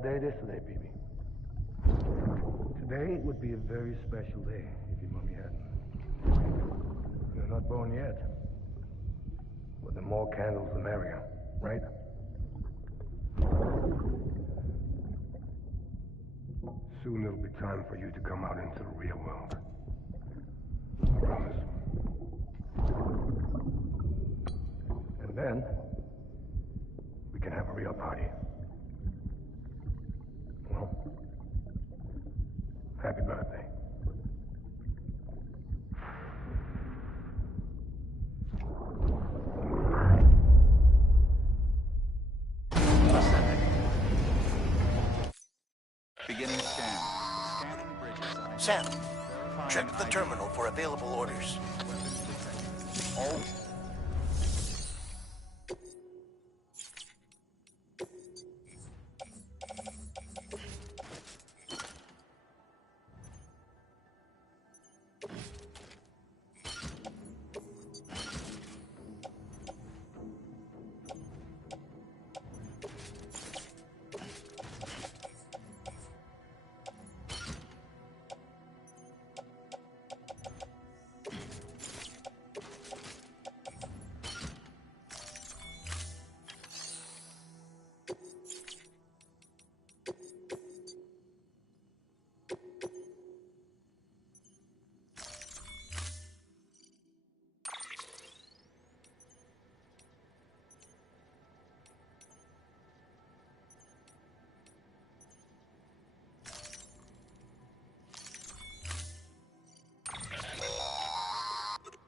what day it is today, BB? Today would be a very special day if your mommy hadn't. You're not born yet. But the more candles, the merrier, right? Soon it'll be time for you to come out into the real world. I promise. And then, we can have a real party. Well, happy birthday. Beginning scan. Scanning bridges. Sam, check the terminal for available orders. Oh.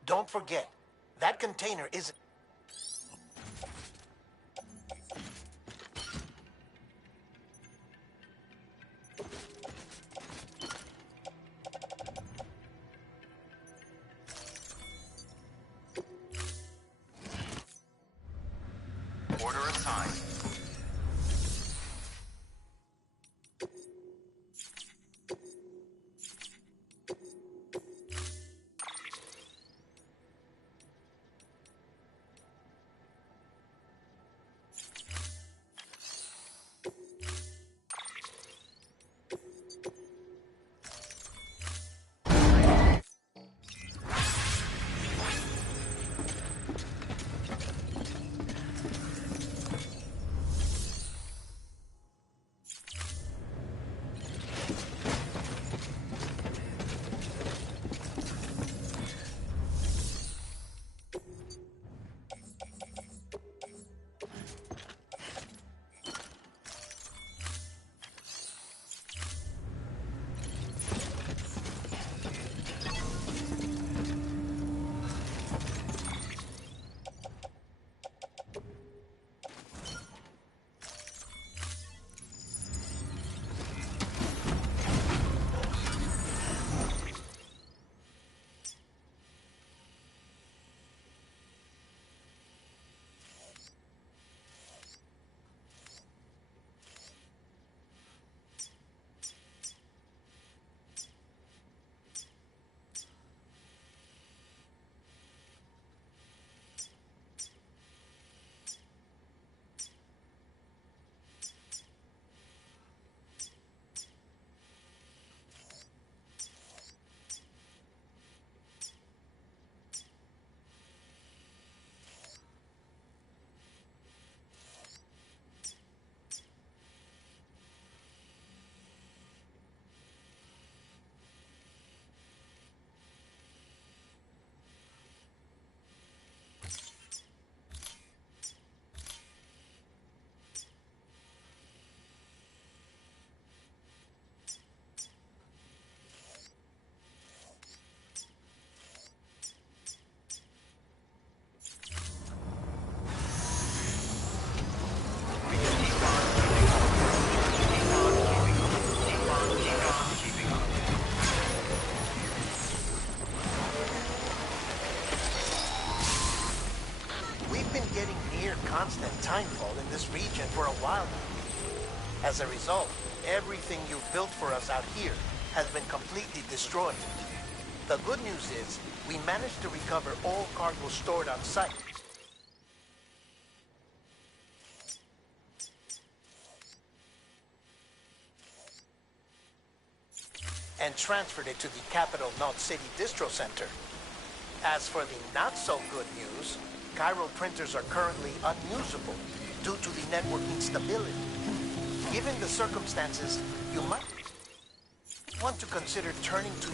Don't forget, that container isn't... Order assigned. constant timefall in this region for a while now. As a result, everything you've built for us out here has been completely destroyed. The good news is, we managed to recover all cargo stored on site. and transferred it to the Capital Knot City Distro Center. As for the not-so-good news, Chiral printers are currently unusable due to the network instability. Given the circumstances, you might want to consider turning to...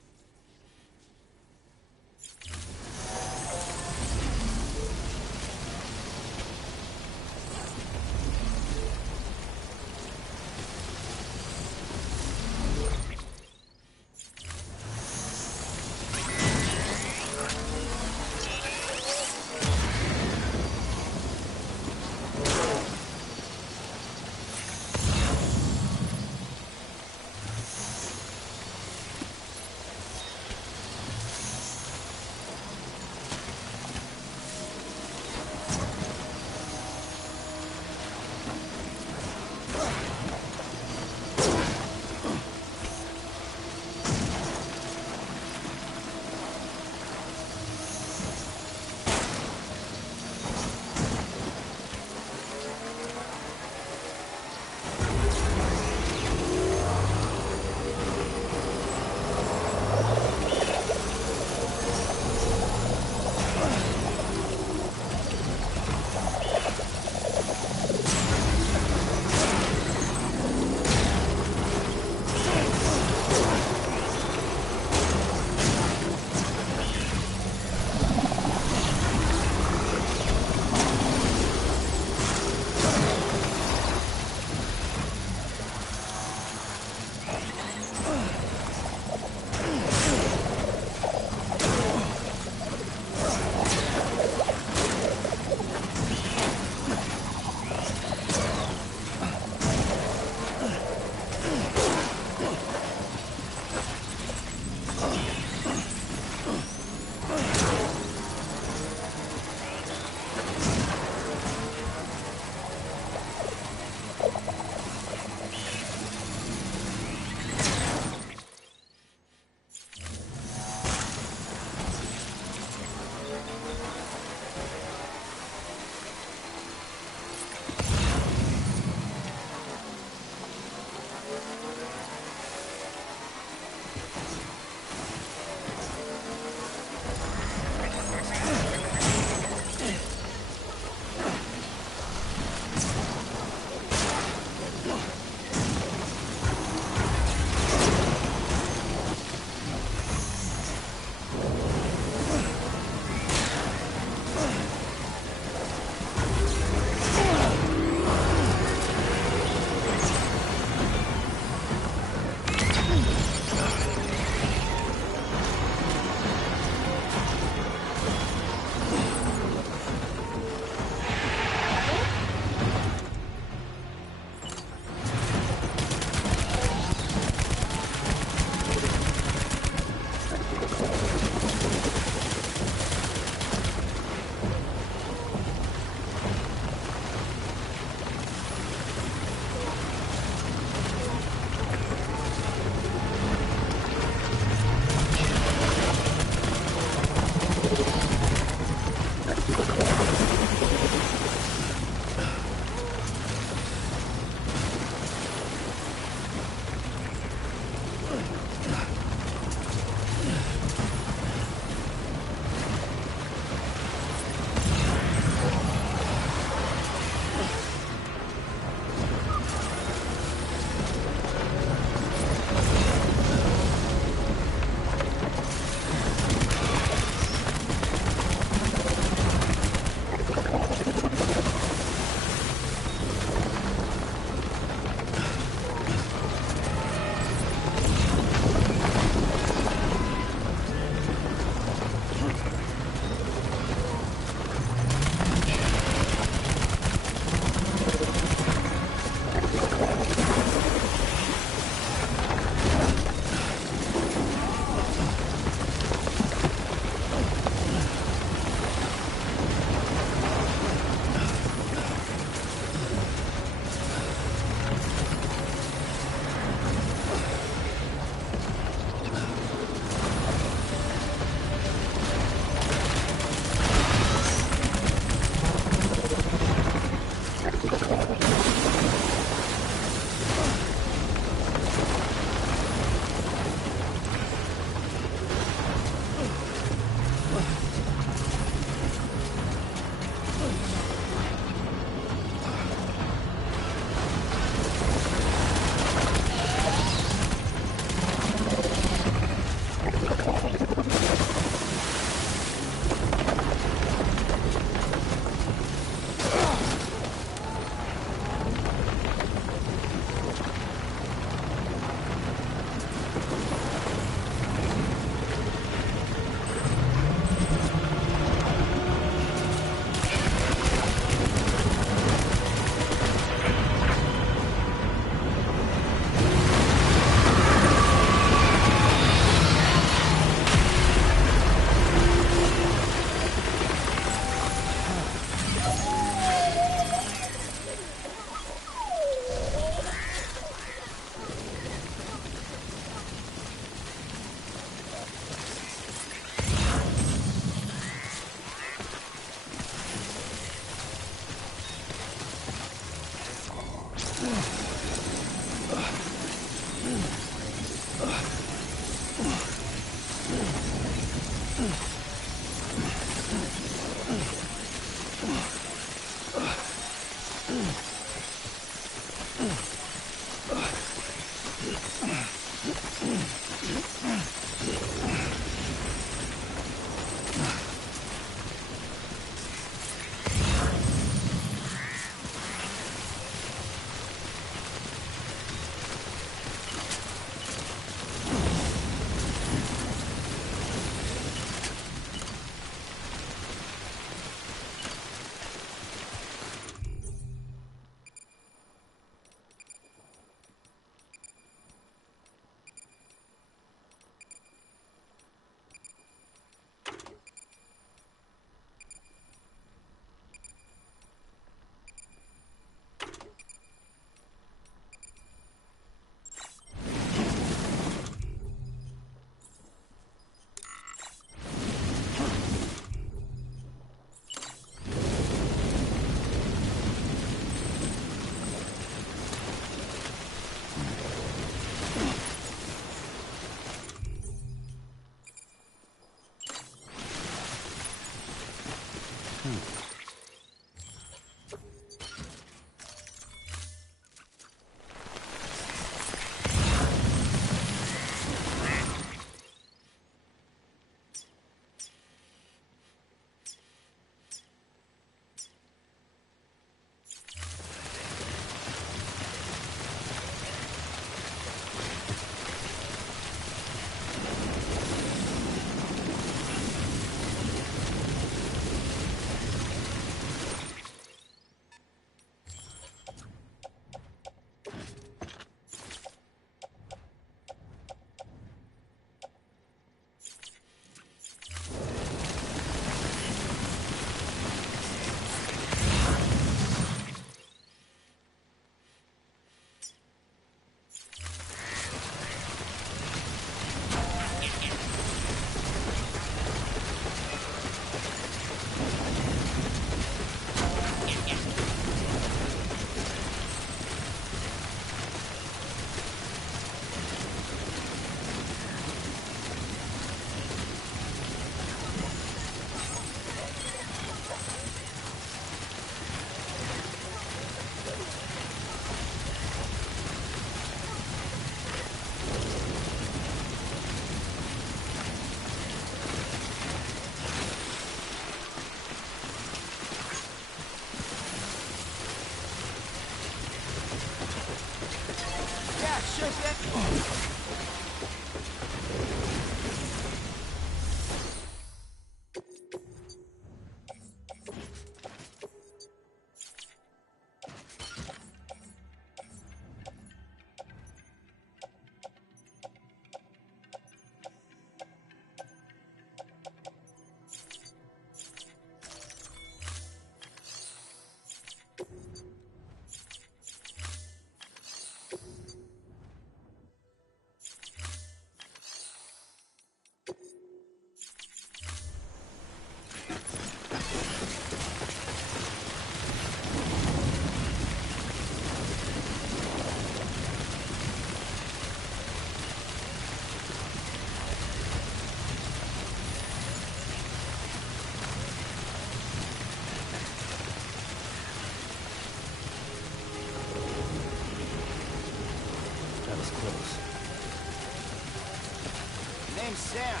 Name's Sam.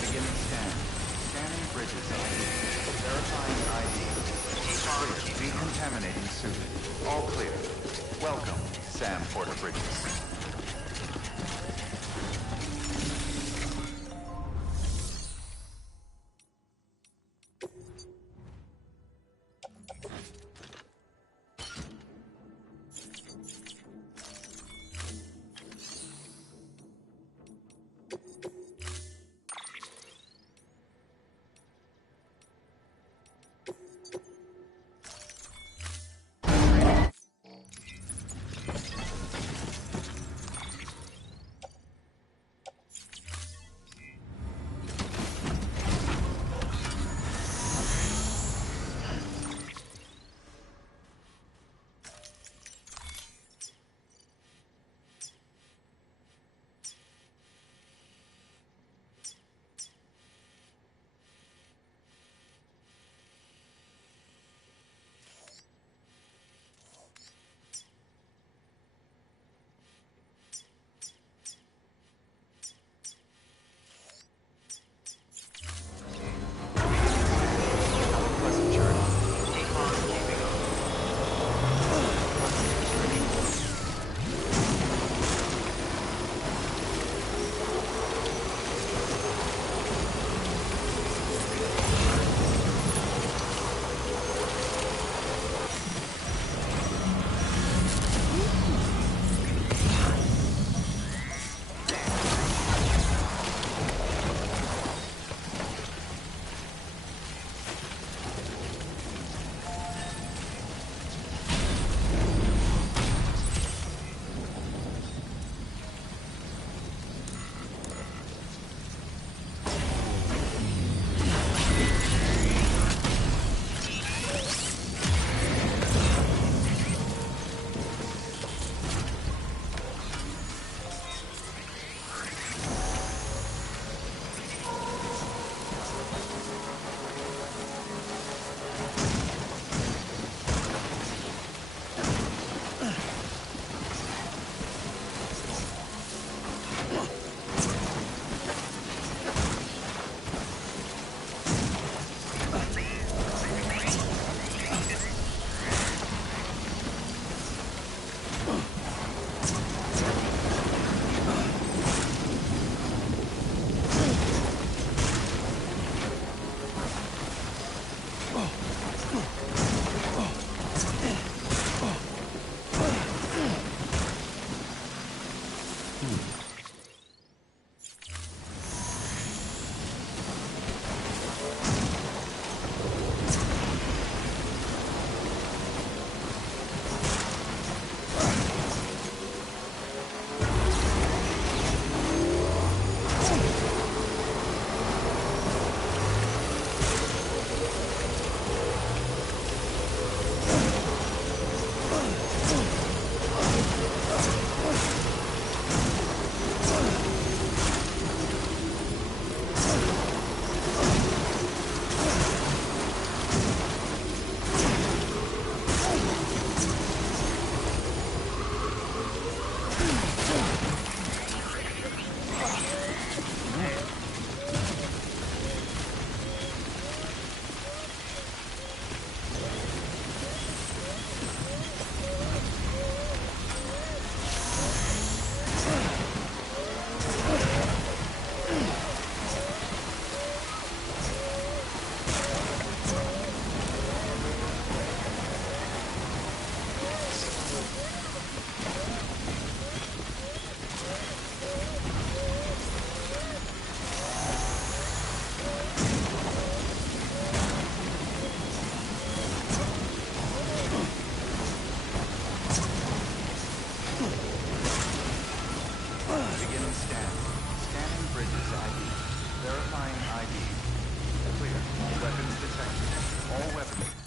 Beginning scan. Scanning bridges ID. Verifying ID. Clear. Decontaminating suit. All clear. Welcome, Sam Porter Bridges. Verifying ID. Clear. Weapons detected. All weapons.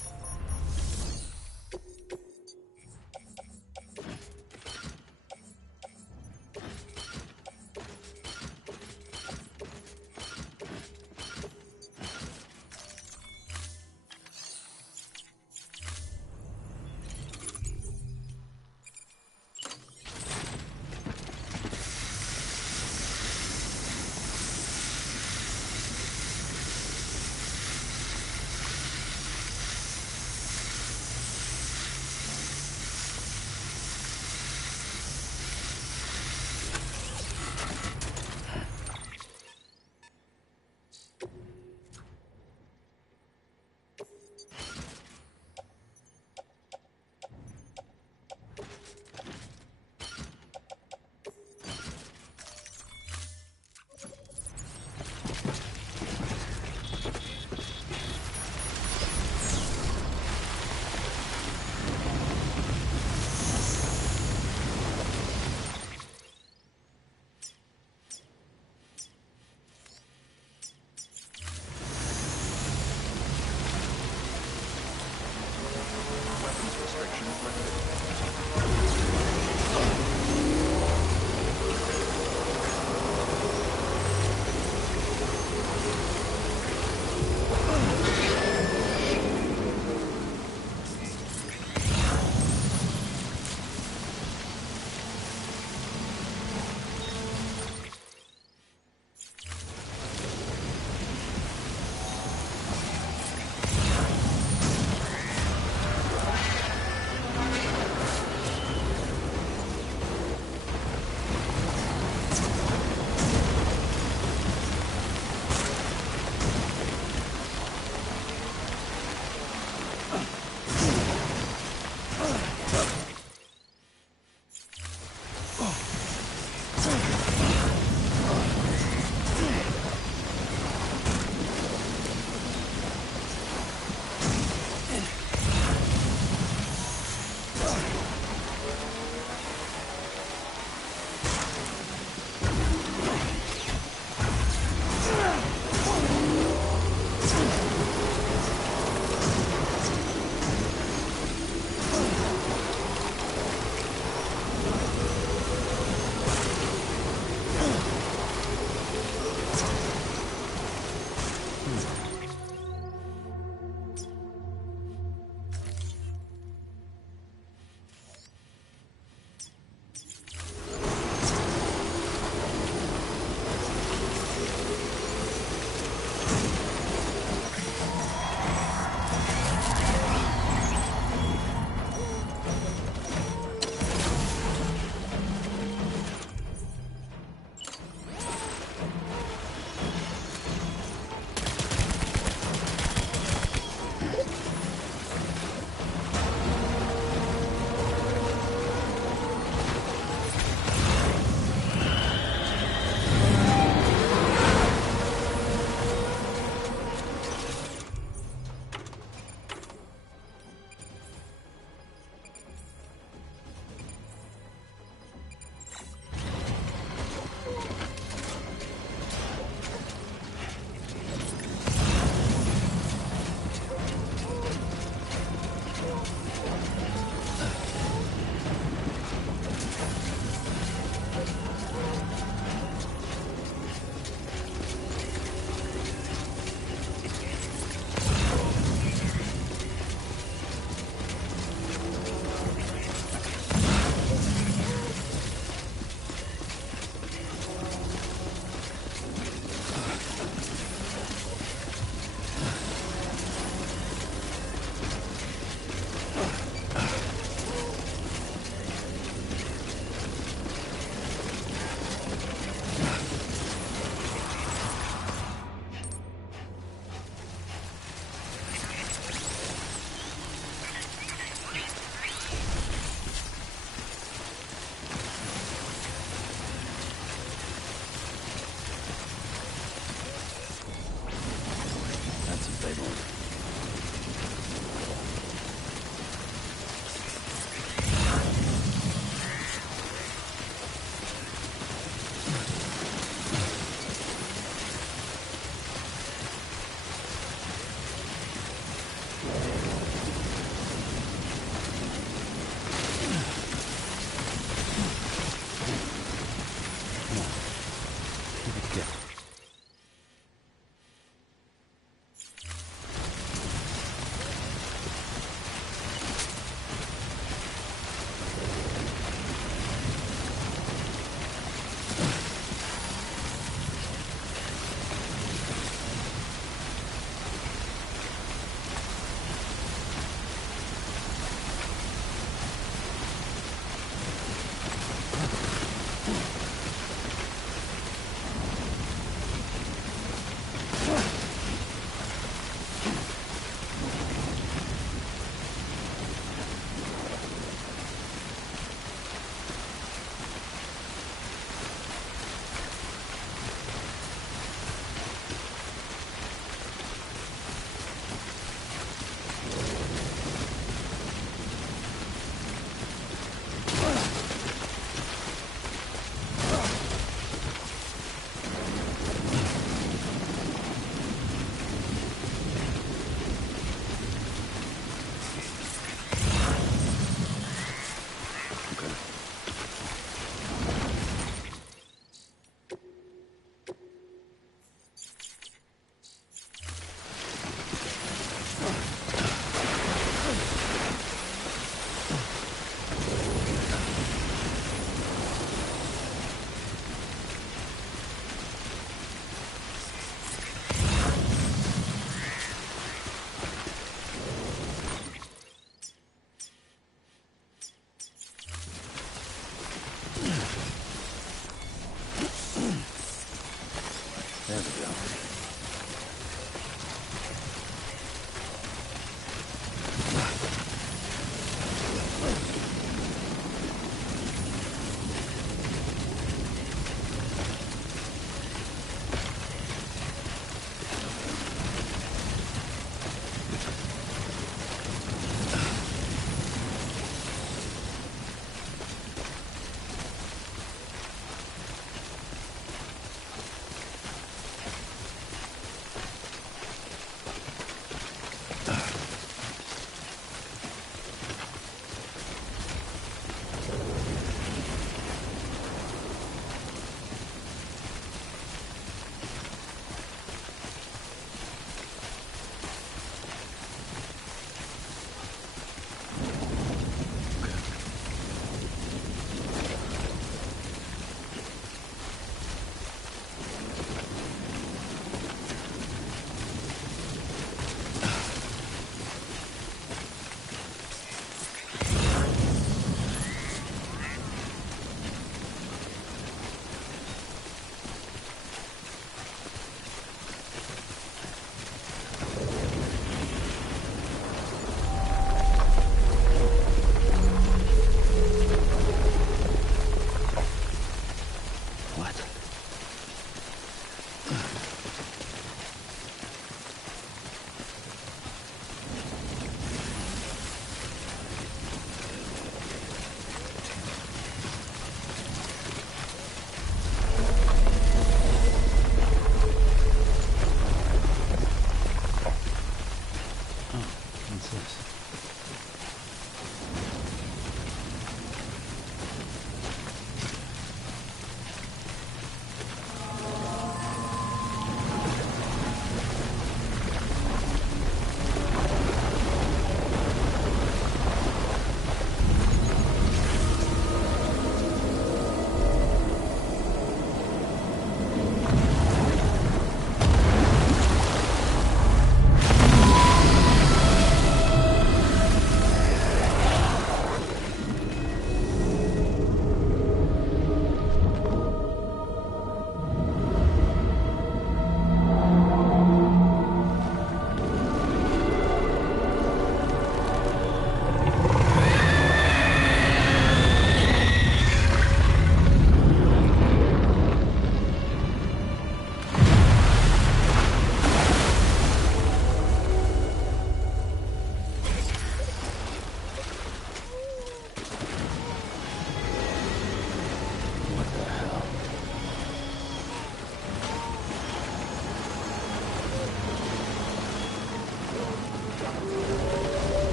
There we go.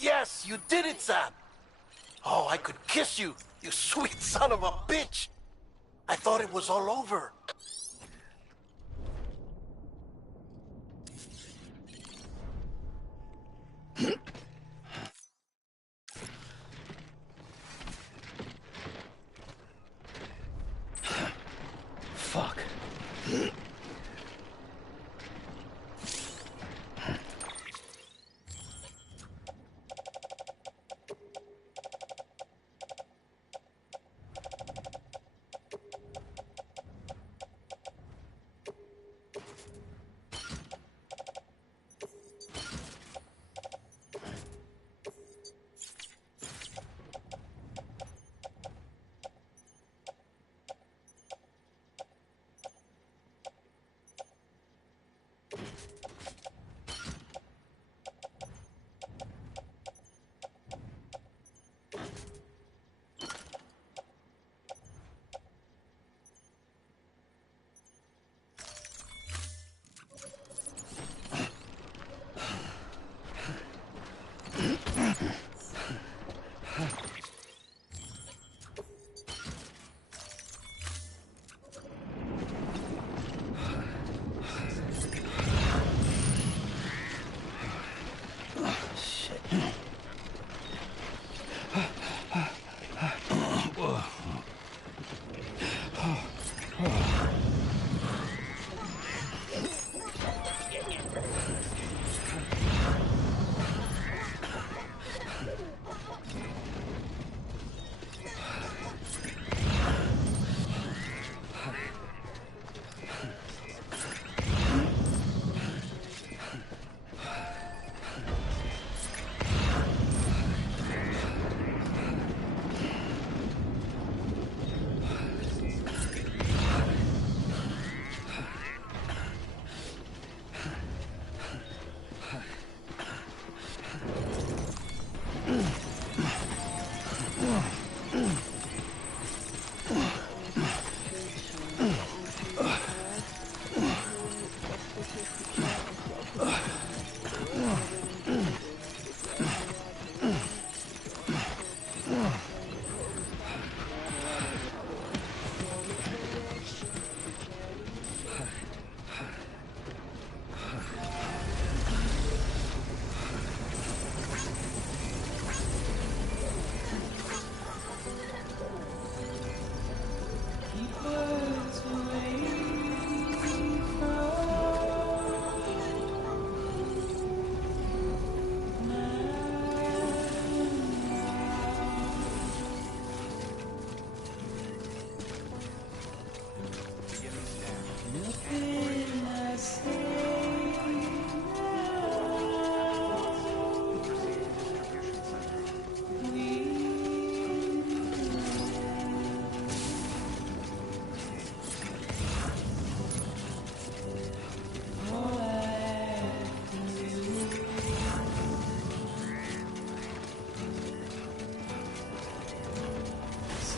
Yes, you did it, Sam. Oh, I could kiss you, you sweet son of a bitch. I thought it was all over. Fuck.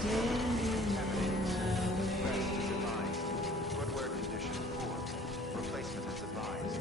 Rest is advised. Footwear condition poor. Replacement is advised.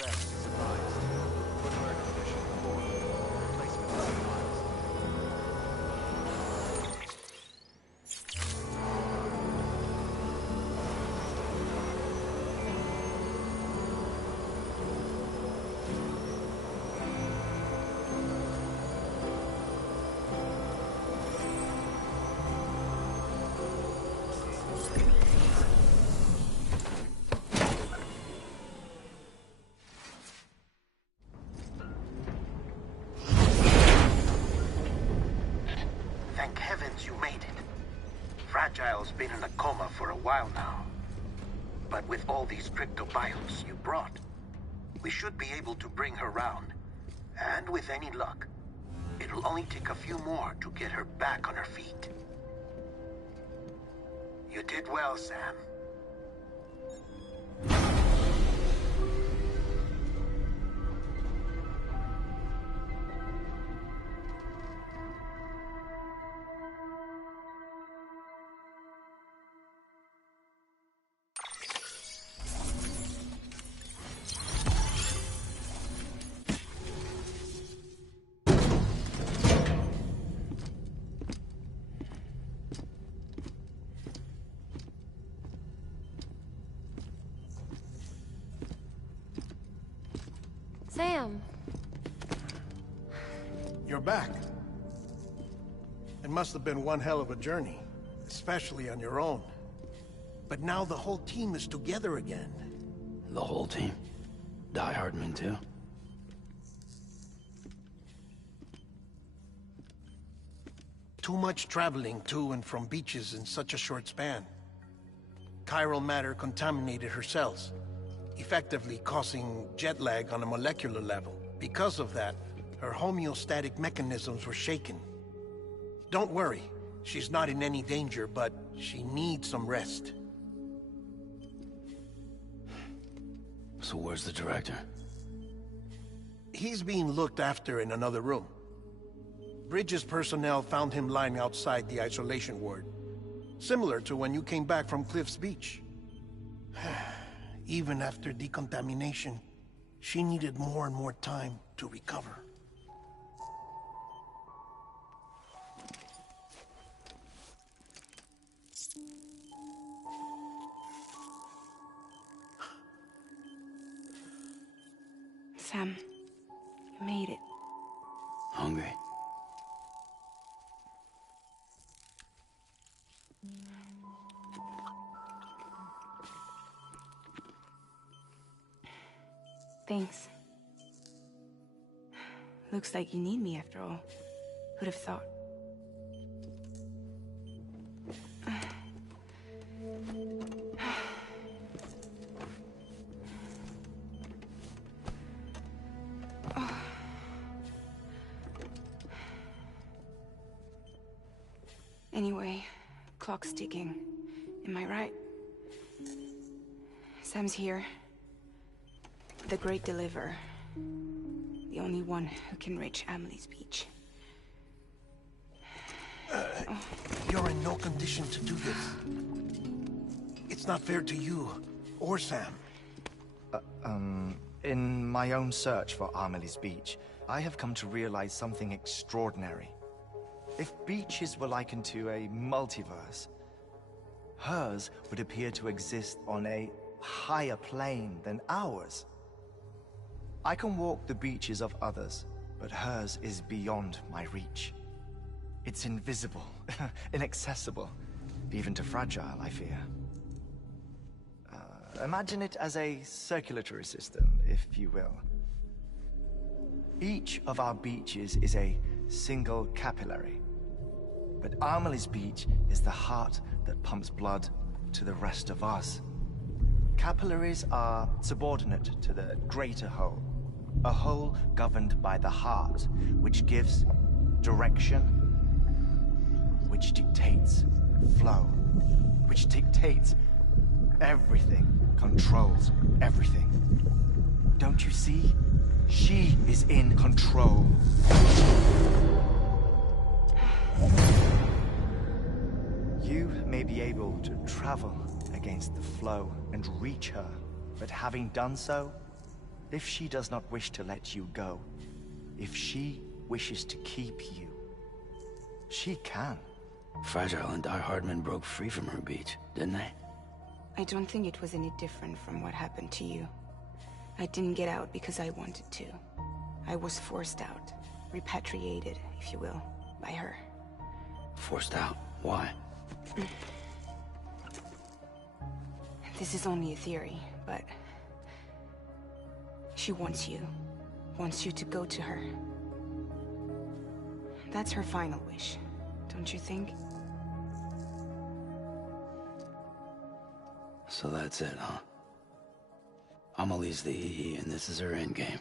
Rest is advised. Footwear condition poor. Replacement is advised. Thank heavens you made it. Fragile's been in a coma for a while now. But with all these cryptobiotes you brought, we should be able to bring her round. And with any luck, it'll only take a few more to get her back on her feet. You did well, Sam. Sam. You're back. It must have been one hell of a journey, especially on your own. But now the whole team is together again. The whole team? Die Hardman too? Too much traveling to and from beaches in such a short span. Chiral matter contaminated her cells, effectively causing jet lag on a molecular level. Because of that, her homeostatic mechanisms were shaken. Don't worry, she's not in any danger, but she needs some rest. So where's the director? He's being looked after in another room. Bridges personnel found him lying outside the isolation ward. Similar to when you came back from Cliff's Beach. Even after decontamination, she needed more and more time to recover. Sam, you made it. Hungry? Thanks. Looks like you need me after all. Who'd have thought? Anyway, clock's ticking. Am I right? Sam's here. The Great Deliverer. The only one who can reach Amelie's beach. You're in no condition to do this. It's not fair to you, or Sam. In my own search for Amelie's beach, I have come to realize something extraordinary. If beaches were likened to a multiverse, hers would appear to exist on a higher plane than ours. I can walk the beaches of others, but hers is beyond my reach. It's invisible, inaccessible, even to fragile, I fear. Imagine it as a circulatory system, if you will. Each of our beaches is a single capillary. But Amelie's beach is the heart that pumps blood to the rest of us. Capillaries are subordinate to the greater whole. A whole governed by the heart, which gives direction, which dictates flow, which dictates everything, controls everything. Don't you see? She is in control. You may be able to travel against the flow and reach her, but having done so, if she does not wish to let you go, if she wishes to keep you, she can. Fragile and Die Hardman broke free from her beach, didn't they? I don't think it was any different from what happened to you. I didn't get out because I wanted to. I was forced out. Repatriated, if you will, by her. Forced out? Why? This is only a theory, but... she wants you. Wants you to go to her. That's her final wish, don't you think? So that's it, huh? Amelie's the EE, and this is her endgame.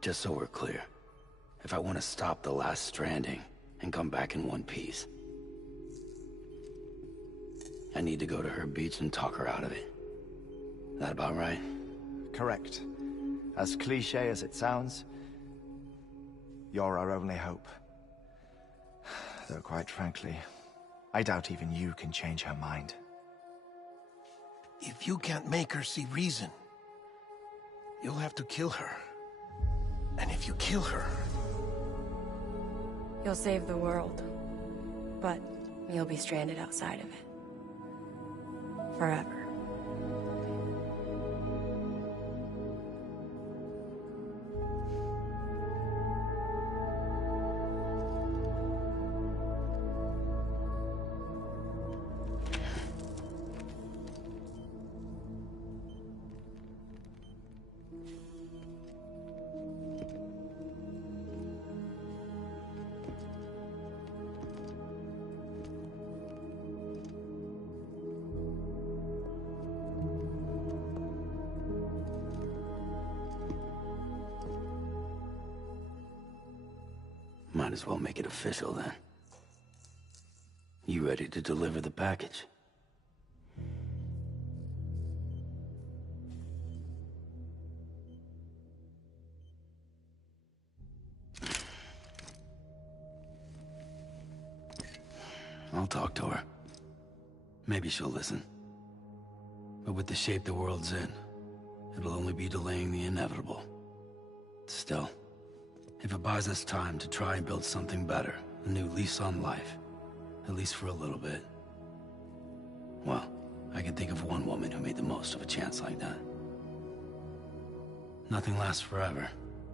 Just so we're clear, if I want to stop the last stranding and come back in one piece, I need to go to her beach and talk her out of it. That about right? Correct. As cliche as it sounds, you're our only hope. Though quite frankly, I doubt even you can change her mind. If you can't make her see reason, you'll have to kill her. And if you kill her... You'll save the world, but you'll be stranded outside of it. Forever. Might as well make it official then. You ready to deliver the package? I'll talk to her. Maybe she'll listen. But with the shape the world's in, it'll only be delaying the inevitable. Still, if it buys us time to try and build something better, a new lease on life, at least for a little bit, well, I can think of one woman who made the most of a chance like that. Nothing lasts forever,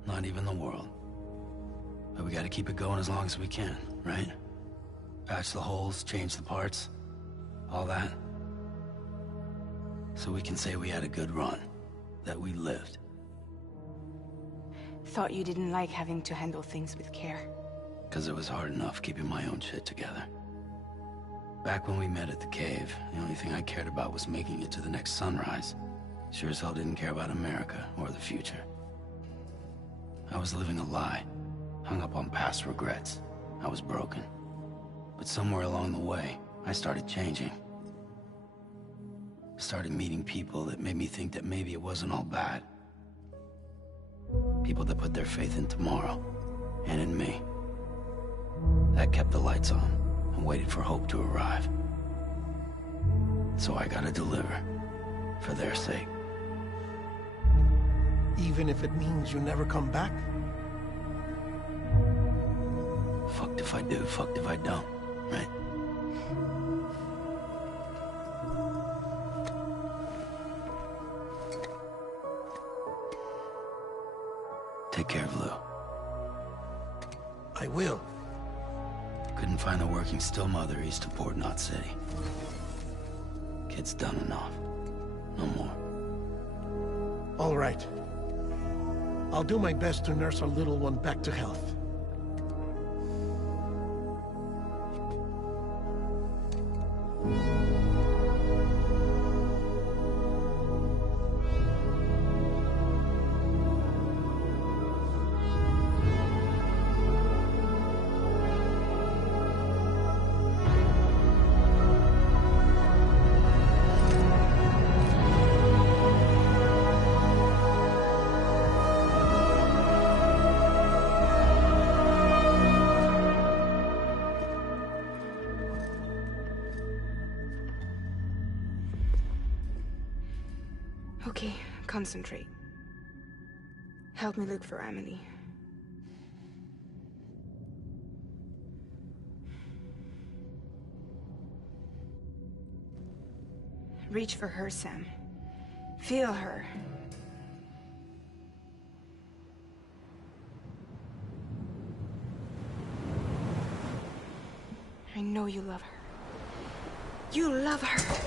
not even the world. But we gotta keep it going as long as we can. right? Patch the holes, change the parts, all that. So we can say we had a good run, that we lived. Thought you didn't like having to handle things with care. 'Cause it was hard enough keeping my own shit together. Back when we met at the cave, the only thing I cared about was making it to the next sunrise. Sure as hell didn't care about America or the future. I was living a lie, hung up on past regrets. I was broken. But somewhere along the way, I started changing. Started meeting people that made me think that maybe it wasn't all bad. People that put their faith in tomorrow, and in me. That kept the lights on, and waited for hope to arrive. So I gotta deliver, for their sake. Even if it means you never come back? Fucked if I do, fucked if I don't, right? Take care of Lou. I will. Couldn't find a working still mother east of Port Knot City. Kid's done enough. No more. All right. I'll do my best to nurse our little one back to health. Okay, concentrate. Help me look for Emily. Reach for her, Sam. Feel her. I know you love her. You love her!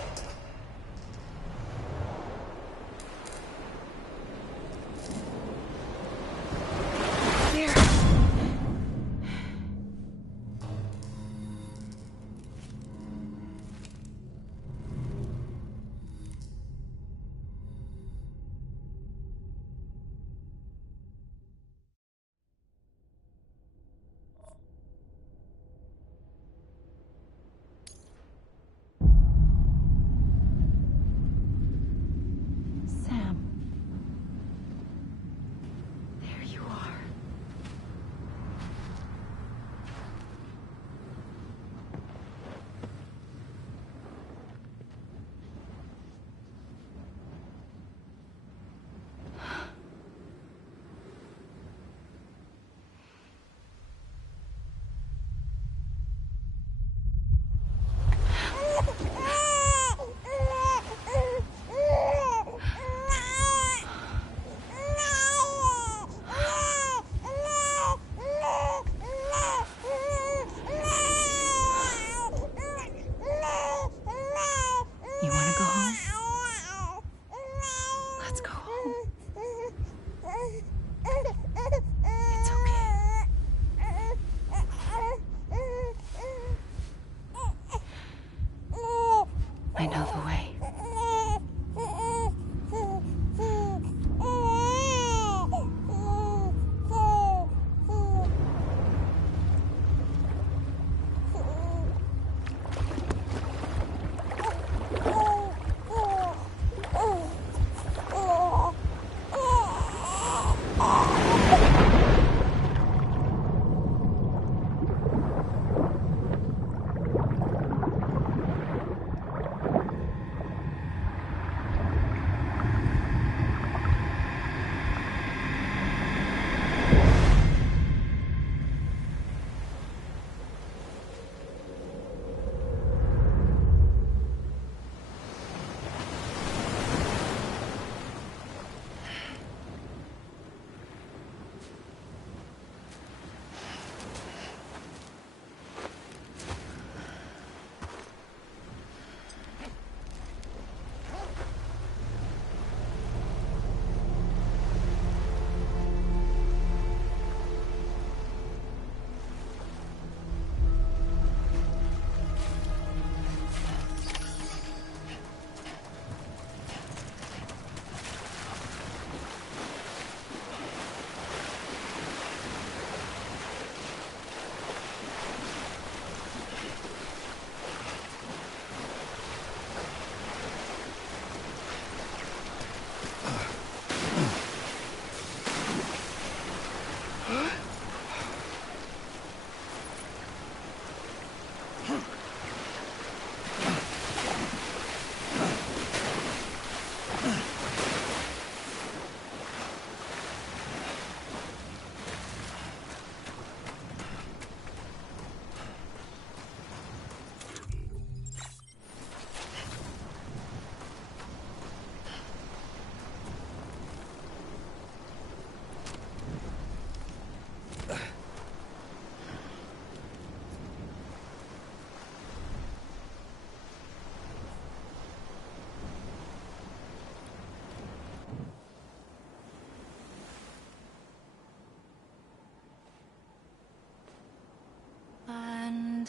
I know the way.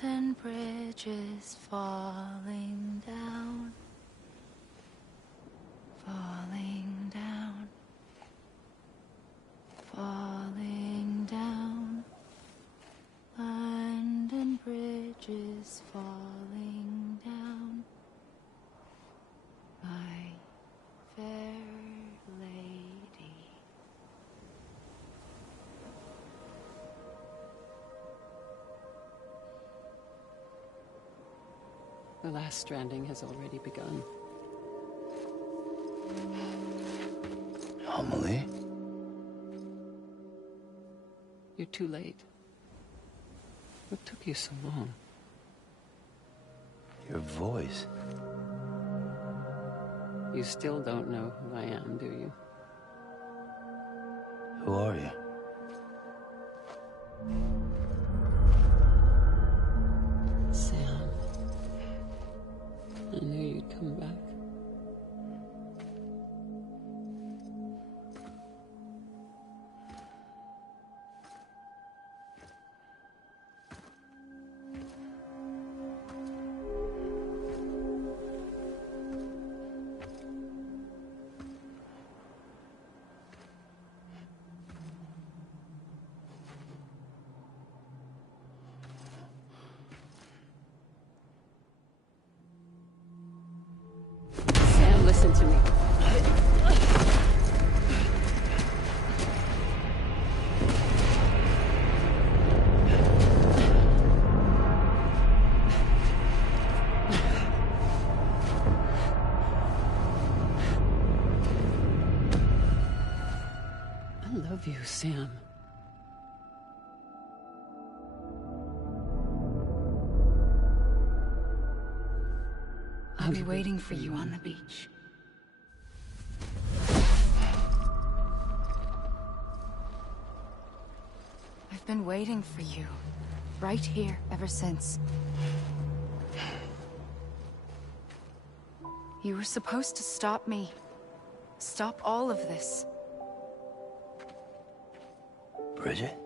And bridges falling down, falling down, falling down. London bridges falling down, my fair lady. The last stranding has already begun. Amelie? You're too late. What took you so long? Your voice. You still don't know who I am, do you? Who are you? Sam. I knew you'd come back. Sam, listen to me. I love you, Sam. I'll be waiting for you on the beach. I've been waiting for you, right here, ever since. You were supposed to stop me. Stop all of this. Bridget?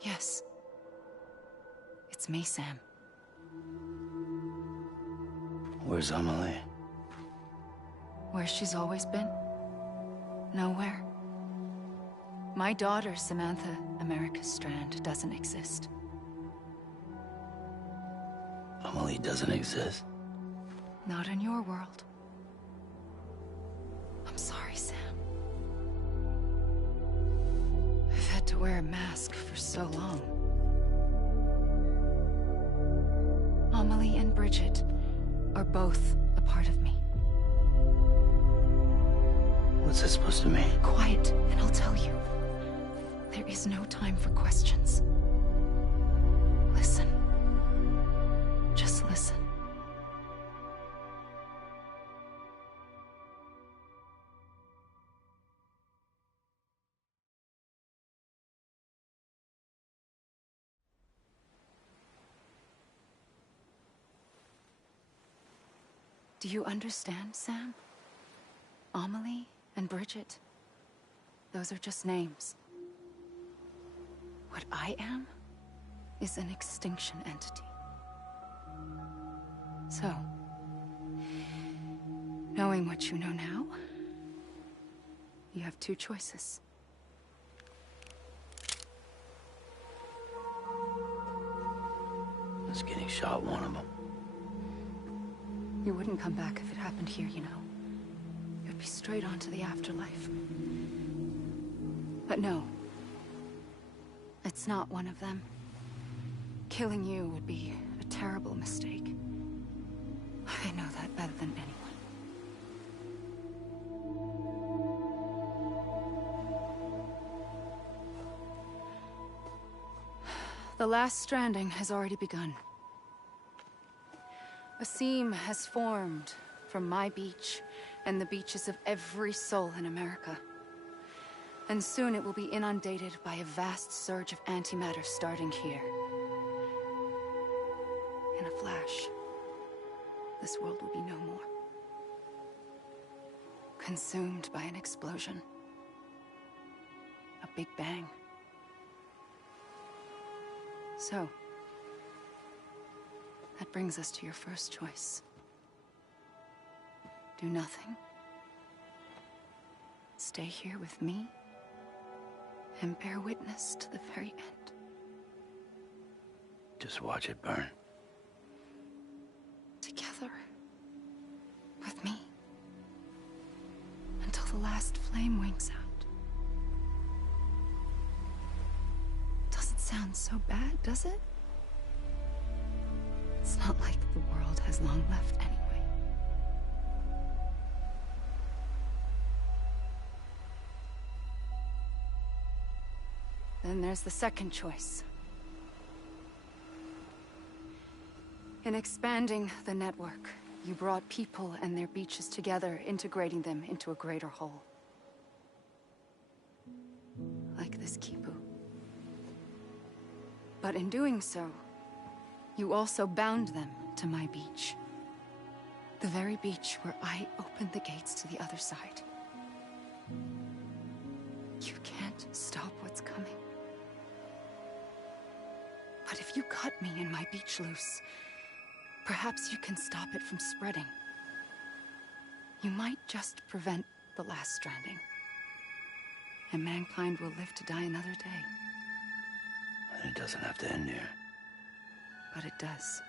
Yes. It's me, Sam. Where's Amelie? Where she's always been. Nowhere. My daughter, Samantha America Strand, doesn't exist. Amelie doesn't exist? Not in your world. I'm sorry, Sam. I've had to wear a mask for so long. Amelie and Bridget are both a part of me. What's this supposed to mean? Quiet, and I'll tell you. There is no time for questions. Listen. Just listen. Do you understand, Sam? Amelie and Bridget, those are just names. What I am is an extinction entity. So, knowing what you know now, you have two choices. Is getting shot one of them? You wouldn't come back if it happened here, you know. You'd be straight on to the afterlife. But no. It's not one of them. Killing you would be a terrible mistake. I know that better than anyone. The last stranding has already begun. A seam has formed from my beach and the beaches of every soul in America. And soon it will be inundated by a vast surge of antimatter starting here. In a flash, this world will be no more. Consumed by an explosion. A big bang. So, that brings us to your first choice. Do nothing. Stay here with me, and bear witness to the very end. Just watch it burn. Together. With me. Until the last flame winks out. Doesn't sound so bad, does it? It's not like the world has long left anyway. Then there's the second choice. In expanding the network, you brought people and their beaches together, integrating them into a greater whole. Like this Kipu. But in doing so, you also bound them to my beach. The very beach where I opened the gates to the other side. You can't stop what's coming. But if you cut me and my beach loose, perhaps you can stop it from spreading. You might just prevent the last stranding. And mankind will live to die another day. And it doesn't have to end here. But it does.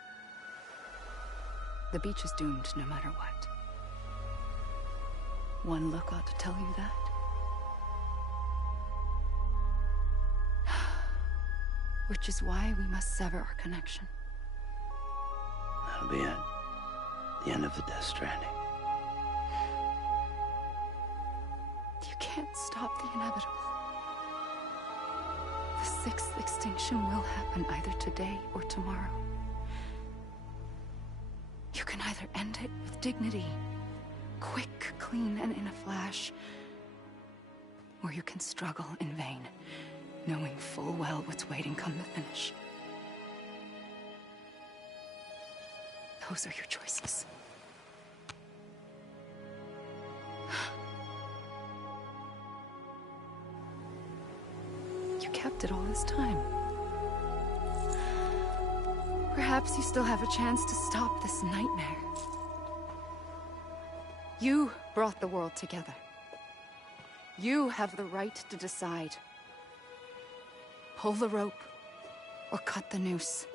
The beach is doomed no matter what. One look ought to tell you that. Which is why we must sever our connection. That'll be it. The end of the Death Stranding. You can't stop the inevitable. The sixth extinction will happen either today or tomorrow. You can either end it with dignity, quick, clean, and in a flash, or you can struggle in vain, knowing full well what's waiting come the finish. Those are your choices. You kept it all this time. Perhaps you still have a chance to stop this nightmare. You brought the world together. You have the right to decide. Pull the rope, or cut the noose.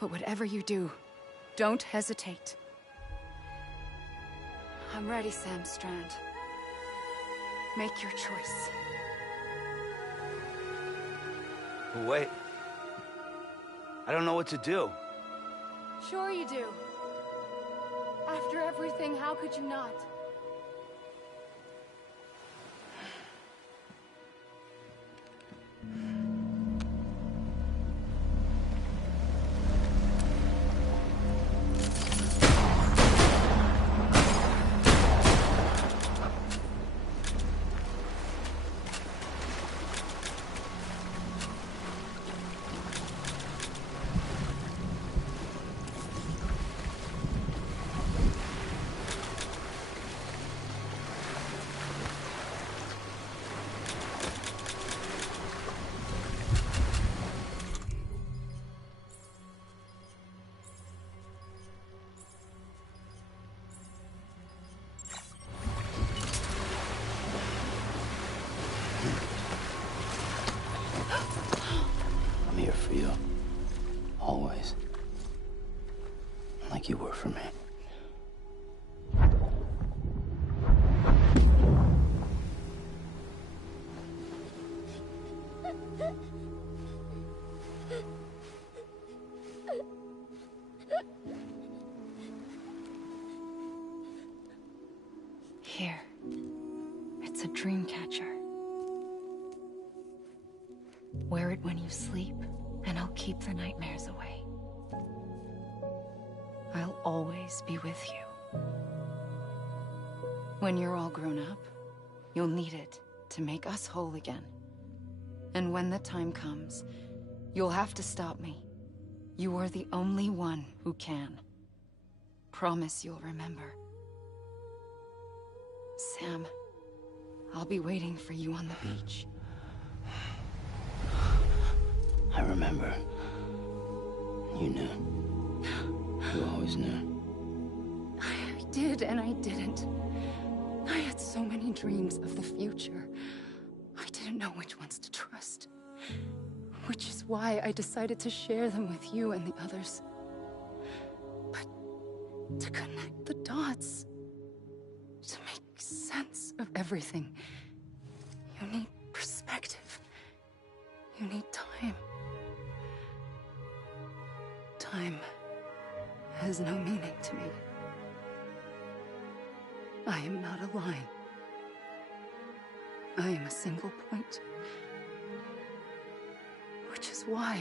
But whatever you do, don't hesitate. I'm ready, Sam Strand. Make your choice. Wait. I don't know what to do. Sure you do. After everything, how could you not? I'm here for you. Always. Like you were for me. Here. It's a dream catcher. Wear it when you sleep, and I'll keep the nightmares away. I'll always be with you. When you're all grown up, you'll need it to make us whole again. And when the time comes, you'll have to stop me. You are the only one who can. Promise you'll remember. Sam, I'll be waiting for you on the beach. I remember. You knew. You always knew. I did and I didn't. I had so many dreams of the future. I didn't know which ones to trust. Which is why I decided to share them with you and the others. But to connect the dots, to make sense of everything, you need perspective. You need time. Time has no meaning to me. I am not a line. I am a single point. Which is why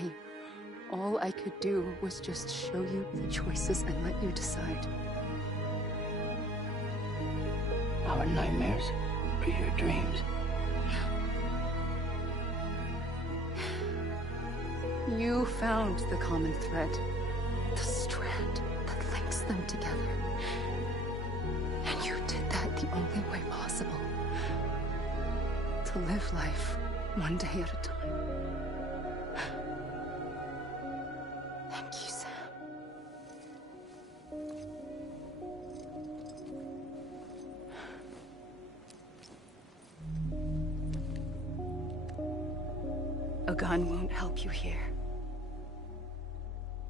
all I could do was just show you the choices and let you decide. Our nightmares or your dreams? You found the common thread, the strand that links them together. And you did that the only way possible. To live life one day at a time. Thank you, Sam. A gun won't help you here.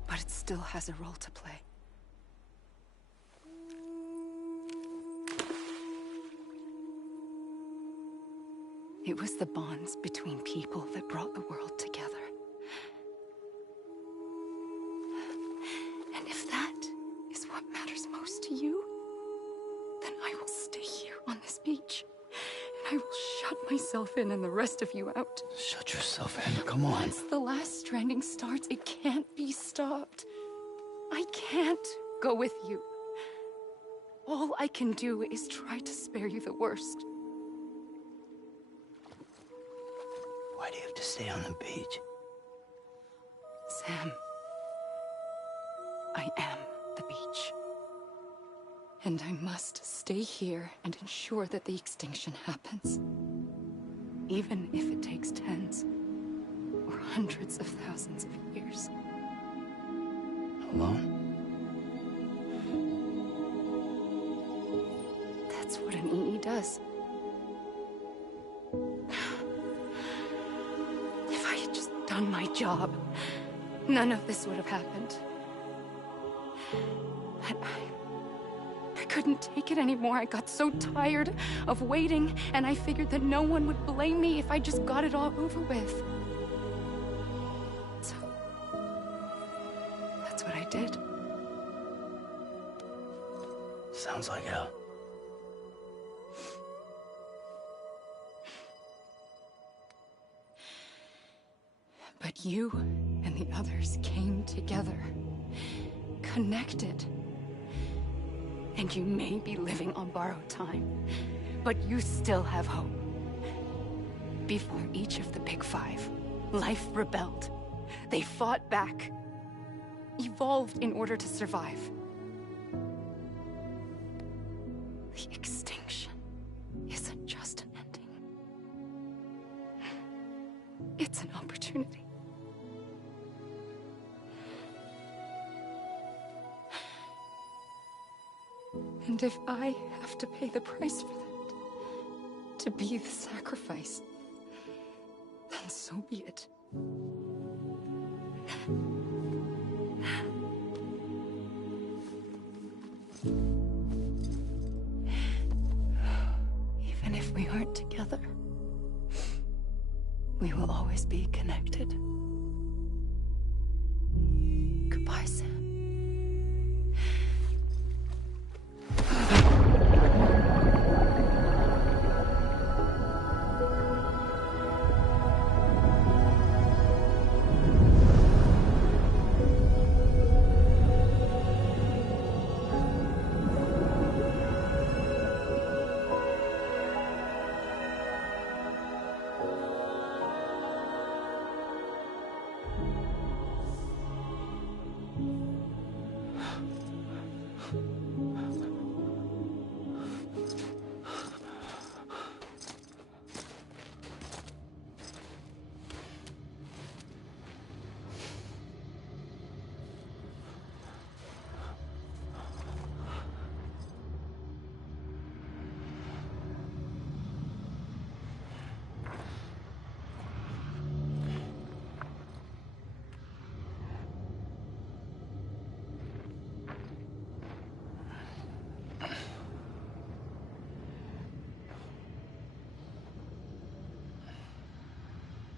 But it still has a role to play. It was the bonds between people that brought the world together. And if that is what matters most to you, then I will stay here on this beach. And I will shut myself in and the rest of you out. Shut yourself in, come on. Once the last stranding starts, it can't be stopped. I can't go with you. All I can do is try to spare you the worst. Why do you have to stay on the beach? Sam, I am the beach. And I must stay here and ensure that the extinction happens. Even if it takes tens or hundreds of thousands of years. Alone? That's what an EE does. If I had just done my job, none of this would have happened. But I couldn't take it anymore. I got so tired of waiting, and I figured that no one would blame me if I just got it all over with. So, that's what I did. Sounds like hell. But you and the others came together, connected. And you may be living on borrowed time, but you still have hope. Before each of the Big Five, life rebelled. They fought back, evolved in order to survive. The extinction isn't just an ending. It's an opportunity. And if I have to pay the price for that, to be the sacrifice, then so be it. Even if we aren't together, we will always be connected.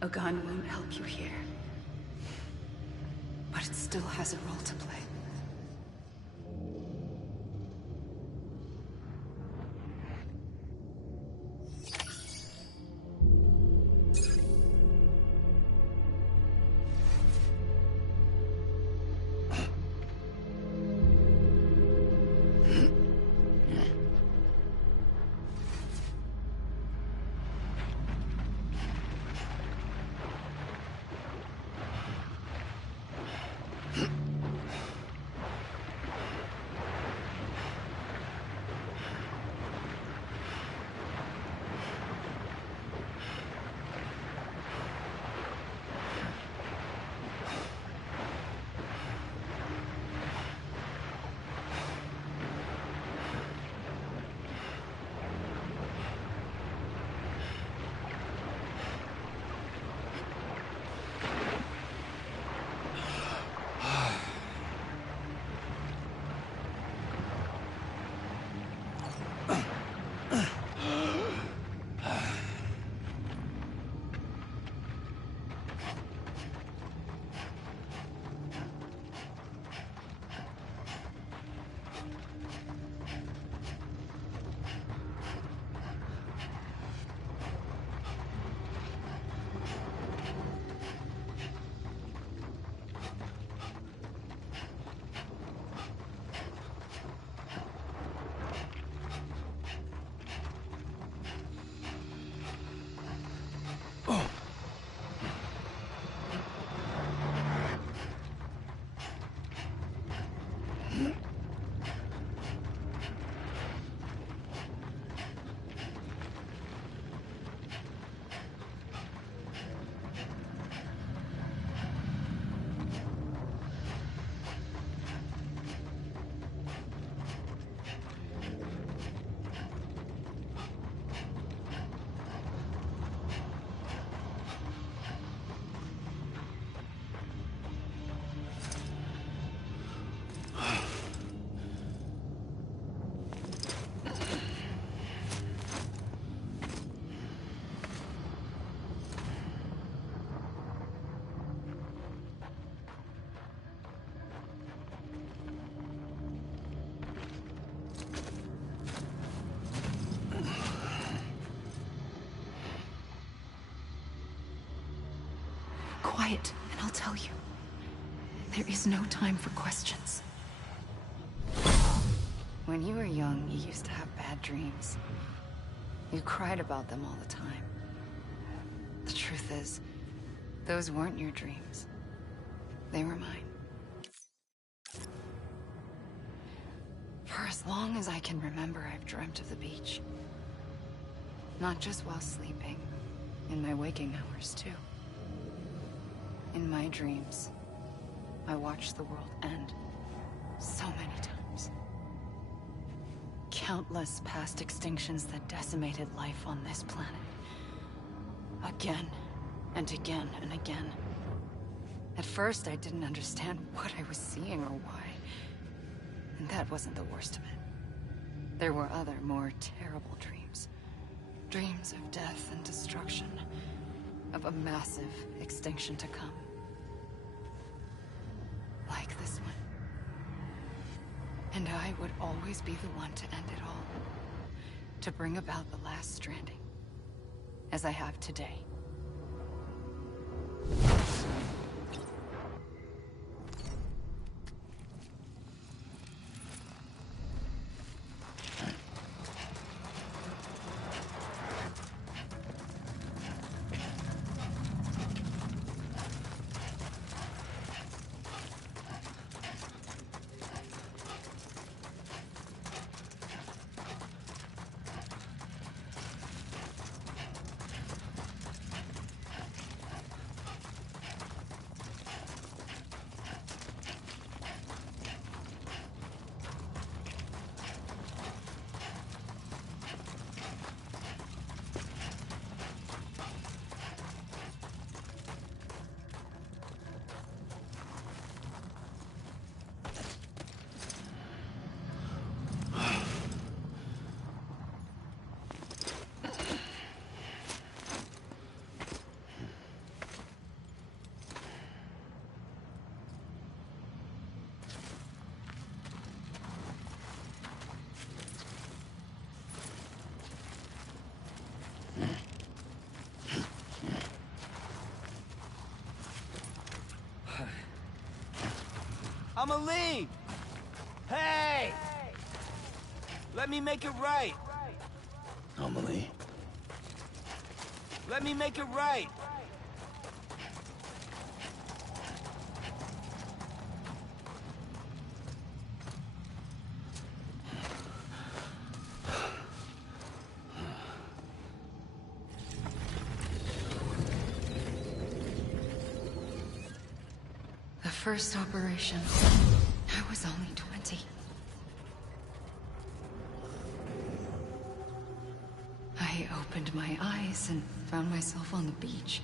A gun won't help you here. But it still has a role to play. Quiet, and I'll tell you. There is no time for questions. When you were young, you used to have bad dreams. You cried about them all the time. The truth is, those weren't your dreams. They were mine. For as long as I can remember, I've dreamt of the beach. Not just while sleeping, in my waking hours, too. In my dreams, I watched the world end so many times. Countless past extinctions that decimated life on this planet. Again, and again, and again. At first, I didn't understand what I was seeing or why. And that wasn't the worst of it. There were other, more terrible dreams. Dreams of death and destruction. Of a massive extinction to come. Like this one. And I would always be the one to end it all. To bring about the last stranding. As I have today. Amelie! Hey! Let me make it right. Amelie? Let me make it right. The first operation, I was only 20. I opened my eyes and found myself on the beach.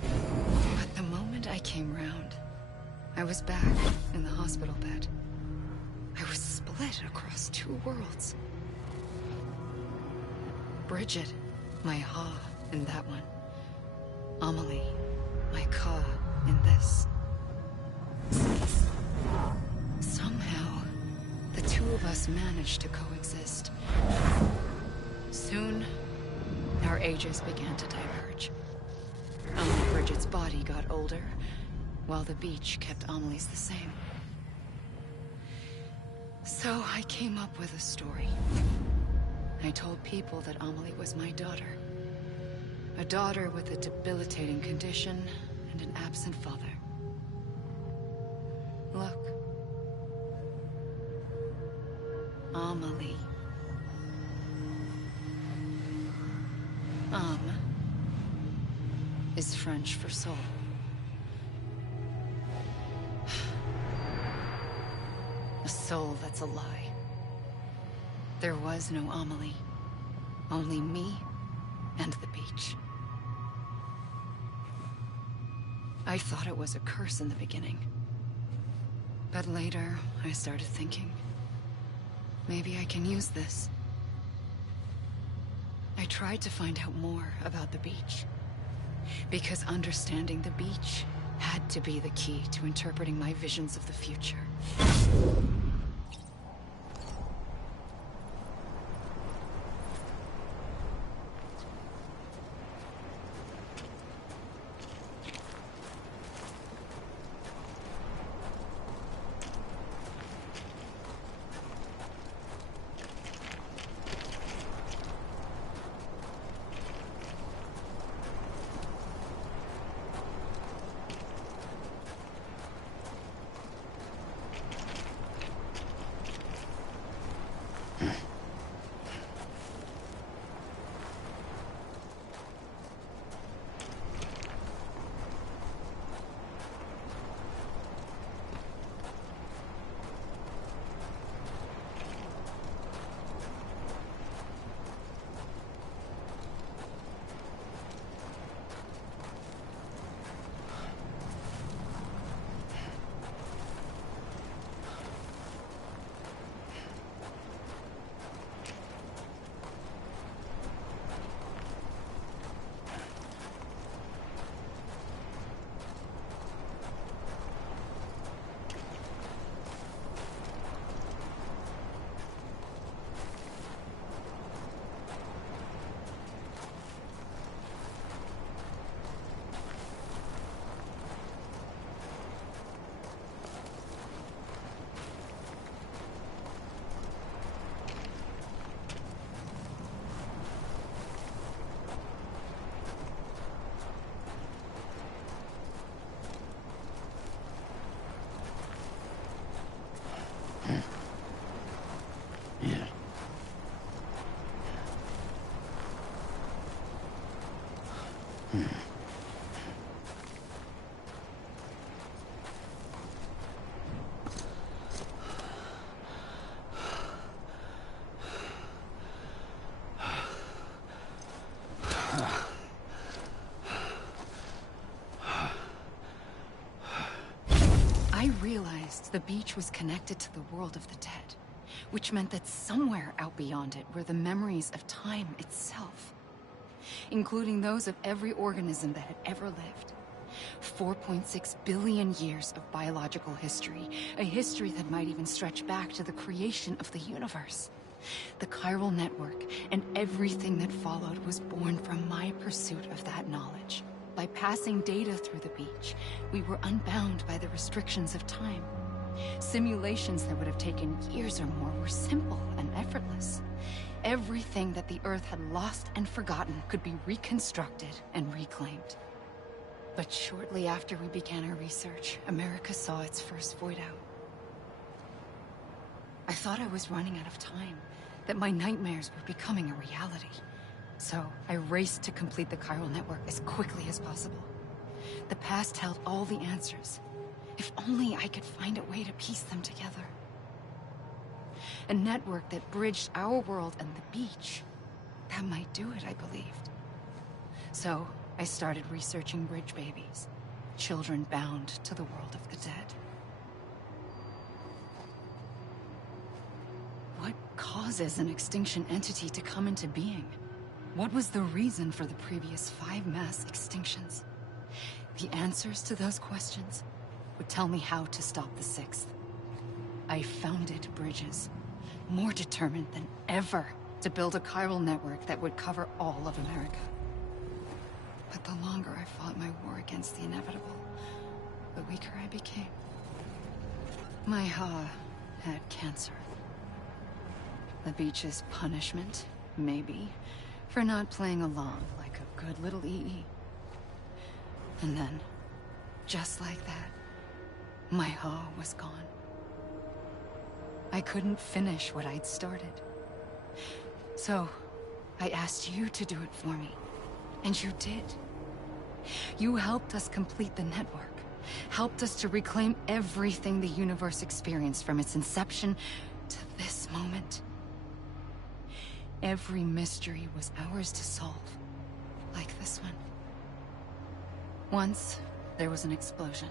But the moment I came round, I was back in the hospital bed. I was split across two worlds. Bridget, my Ha in that one. Amelie, my Ka in this. Somehow, the two of us managed to coexist. Soon, our ages began to diverge. Only Bridget's body got older, while the beach kept Amelie's the same. So I came up with a story. I told people that Amelie was my daughter. A daughter with a debilitating condition and an absent father. Look. Amelie. Is French for soul. A soul that's a lie. There was no Amelie. Only me and the beach. I thought it was a curse in the beginning. But later, I started thinking, maybe I can use this. I tried to find out more about the beach. Because understanding the beach had to be the key to interpreting my visions of the future. I realized the beach was connected to the world of the dead, which meant that somewhere out beyond it were the memories of time itself, including those of every organism that had ever lived. 4.6 billion years of biological history, a history that might even stretch back to the creation of the universe. The chiral network and everything that followed was born from my pursuit of that knowledge. By passing data through the beach, we were unbound by the restrictions of time. Simulations that would have taken years or more were simple and effortless. Everything that the Earth had lost and forgotten could be reconstructed and reclaimed. But shortly after we began our research, America saw its first void out. I thought I was running out of time, that my nightmares were becoming a reality. So I raced to complete the chiral network as quickly as possible. The past held all the answers. If only I could find a way to piece them together. A network that bridged our world and the beach. That might do it, I believed. So I started researching bridge babies, children bound to the world of the dead. What causes an extinction entity to come into being? What was the reason for the previous 5 mass extinctions? The answers to those questions would tell me how to stop the 6th. I founded bridges, more determined than ever to build a chiral network that would cover all of America. But the longer I fought my war against the inevitable, the weaker I became. My Ha had cancer. The beach's punishment, maybe, for not playing along like a good little EE. And then, just like that, my Ha was gone. I couldn't finish what I'd started. So, I asked you to do it for me. And you did. You helped us complete the network. Helped us to reclaim everything the universe experienced from its inception to this moment. Every mystery was ours to solve. Like this one. Once, there was an explosion.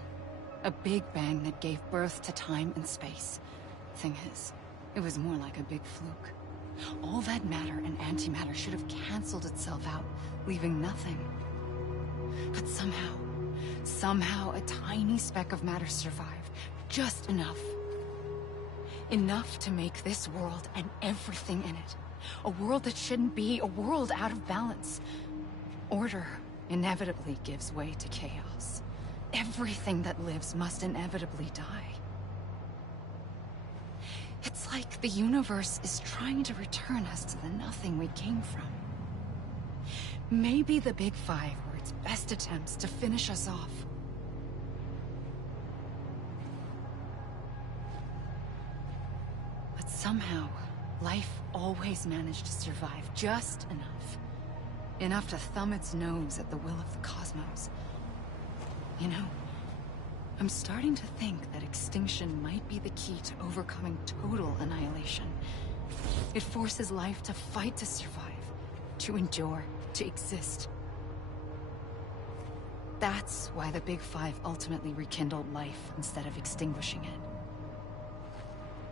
A big bang that gave birth to time and space. Thing is, it was more like a big fluke. All that matter and antimatter should have canceled itself out, leaving nothing. But somehow a tiny speck of matter survived. Just enough. Enough to make this world and everything in it. A world that shouldn't be, a world out of balance. Order inevitably gives way to chaos. Everything that lives must inevitably die. It's like the universe is trying to return us to the nothing we came from. Maybe the Big Five were its best attempts to finish us off. But somehow, life always managed to survive just enough. Enough to thumb its nose at the will of the cosmos. You know, I'm starting to think that extinction might be the key to overcoming total annihilation. It forces life to fight to survive, to endure, to exist. That's why the Big Five ultimately rekindled life instead of extinguishing it.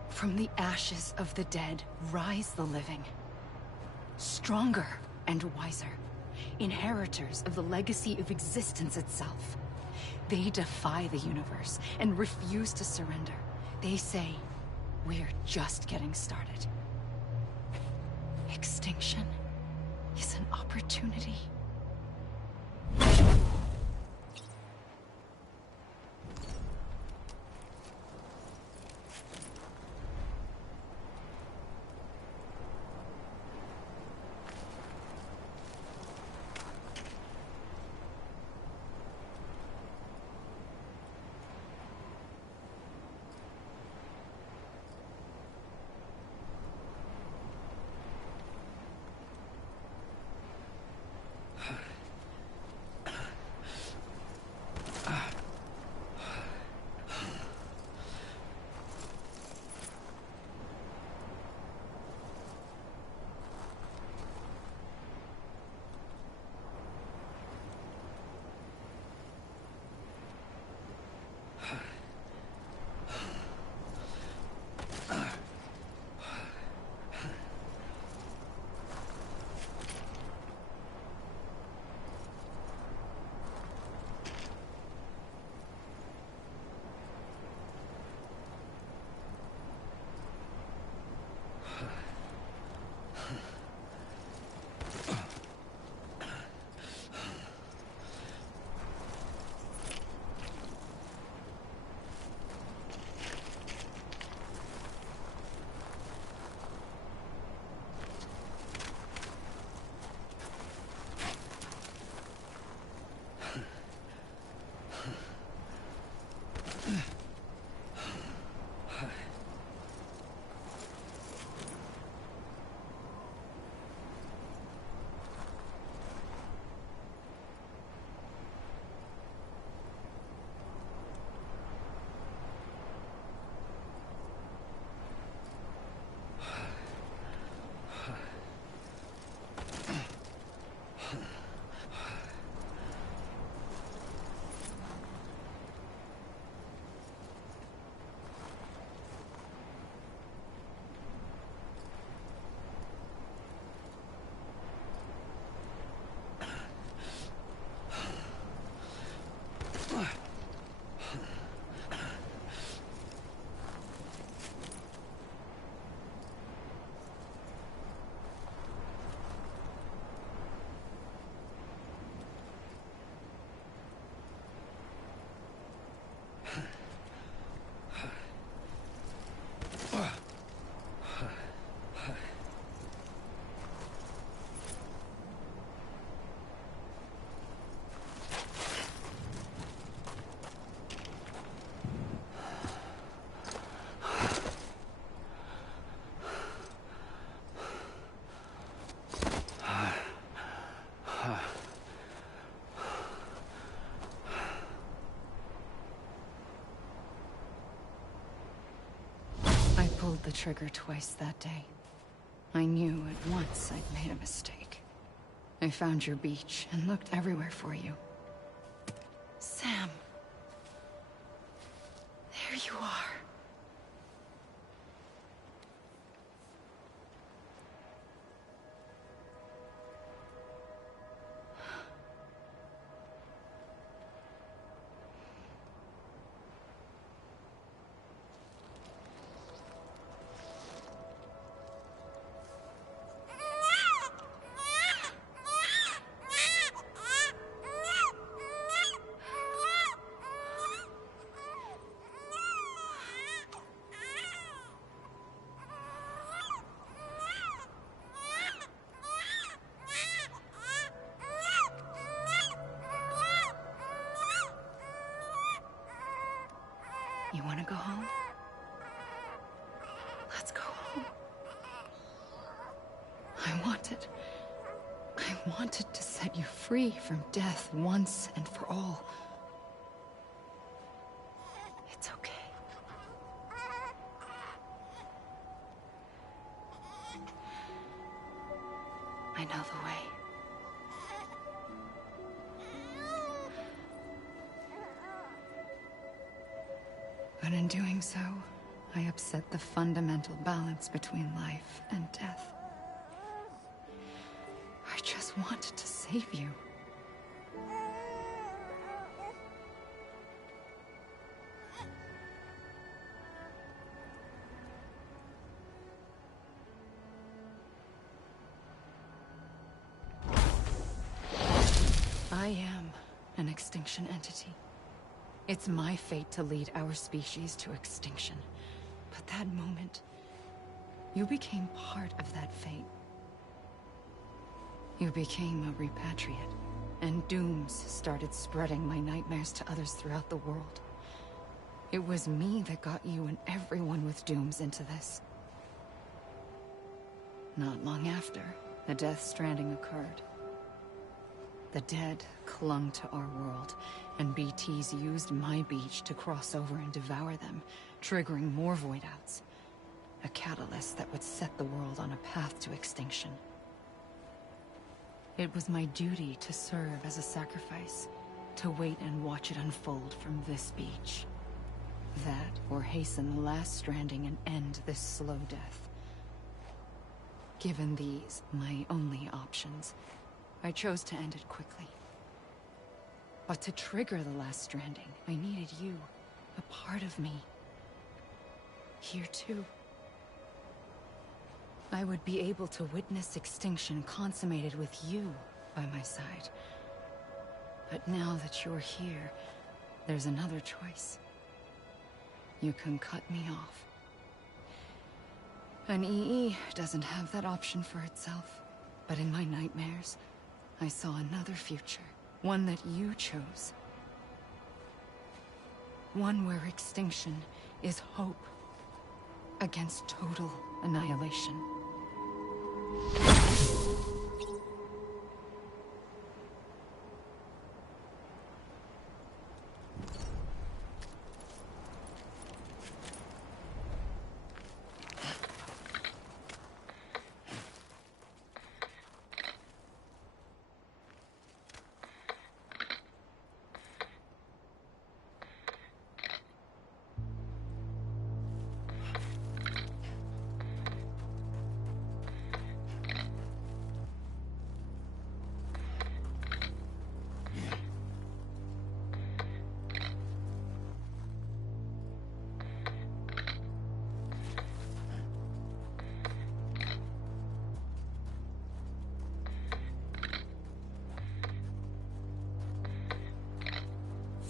From the ashes of the dead, rise the living. Stronger and wiser. Inheritors of the legacy of existence itself. They defy the universe and refuse to surrender. They say, we're just getting started. Extinction is an opportunity. pulled the trigger twice that day. I knew at once I'd made a mistake. I found your beach and looked everywhere for you. Sam. There you are. You want to go home? Let's go home. I wanted to set you free from death once and for all. It's okay. I know the way. But in doing so, I upset the fundamental balance between life and death. I just wanted to save you. I am an extinction entity. It's my fate to lead our species to extinction. But that moment, you became part of that fate. You became a repatriate, and dooms started spreading my nightmares to others throughout the world. It was me that got you and everyone with dooms into this. Not long after, the Death Stranding occurred. The dead clung to our world, and BTs used my beach to cross over and devour them, triggering more void outs. A catalyst that would set the world on a path to extinction. It was my duty to serve as a sacrifice, to wait and watch it unfold from this beach. That, or hasten the last stranding and end this slow death. Given these, my only options, I chose to end it quickly. But to trigger the last stranding, I needed you, a part of me. Here too. I would be able to witness extinction consummated with you by my side. But now that you're here, there's another choice. You can cut me off. An EE doesn't have that option for itself. But in my nightmares, I saw another future. One that you chose. One where extinction is hope against total annihilation.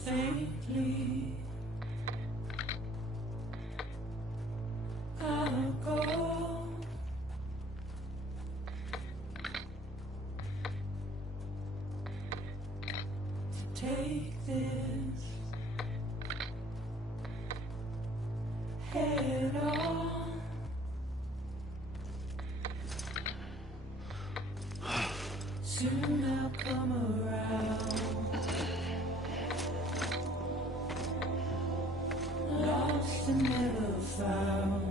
Faintly, I'll go. To take this head on. Soon I'll come around. Lost and never found.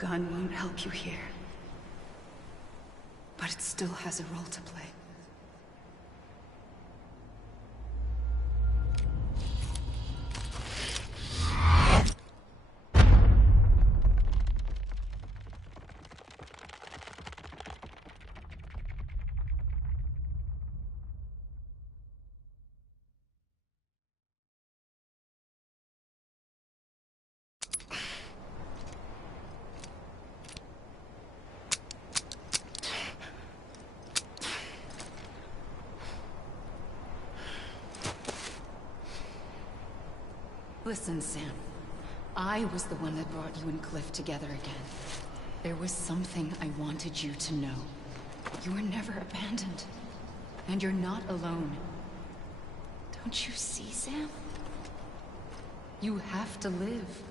gun won't help you here. But it still has a role to play. Listen, Sam. I was the one that brought you and Cliff together again. There was something I wanted you to know. You were never abandoned. And you're not alone. Don't you see, Sam? You have to live.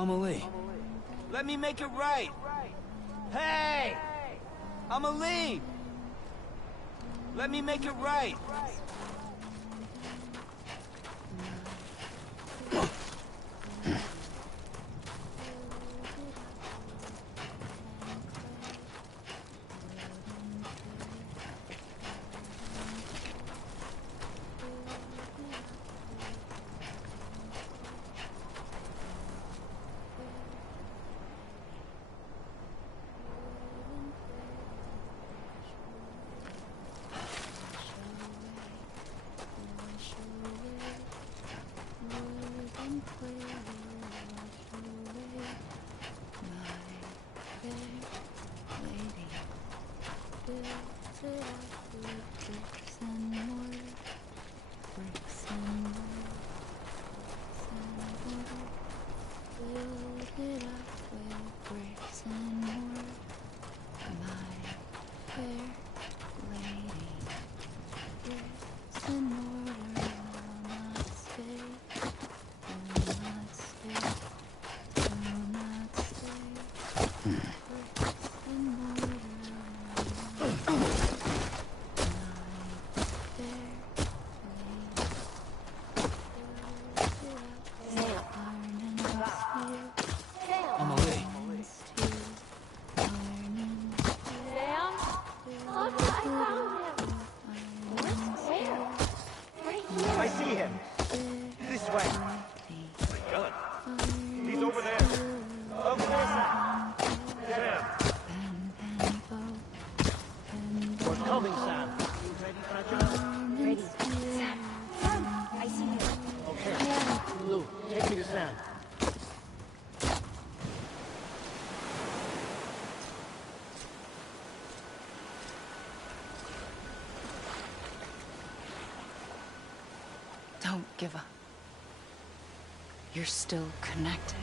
Amelie. Let me make it right. Hey! Amelie! Let me make it right. I see him. This way. Don't give up. You're still connected.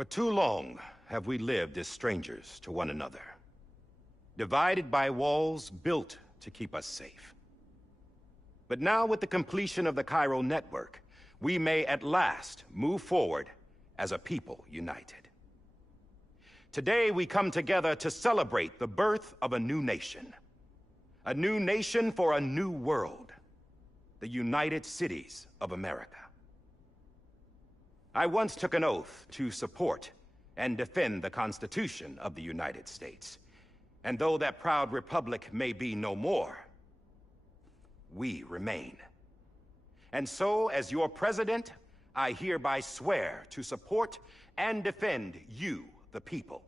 For too long have we lived as strangers to one another, divided by walls built to keep us safe. But now, with the completion of the chiral network, we may at last move forward as a people united. Today we come together to celebrate the birth of a new nation for a new world, the United Cities of America. I once took an oath to support and defend the Constitution of the United States. And though that proud republic may be no more, we remain. And so, as your president, I hereby swear to support and defend you, the people.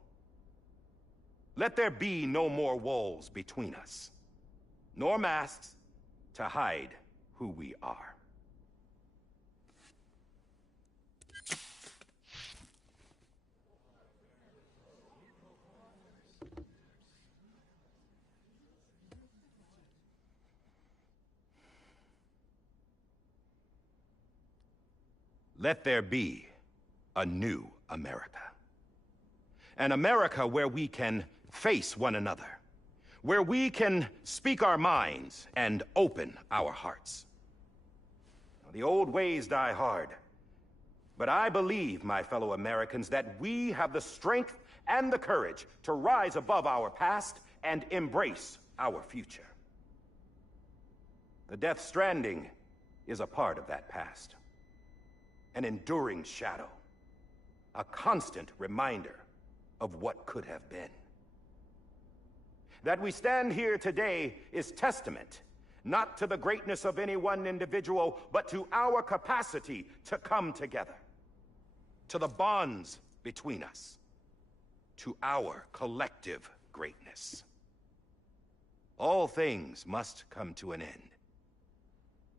Let there be no more walls between us, nor masks to hide who we are. Let there be a new America. An America where we can face one another, where we can speak our minds and open our hearts. The old ways die hard, but I believe, my fellow Americans, that we have the strength and the courage to rise above our past and embrace our future. The Death Stranding is a part of that past. An enduring shadow, a constant reminder of what could have been. That we stand here today is testament not to the greatness of any one individual, but to our capacity to come together, to the bonds between us, to our collective greatness. All things must come to an end,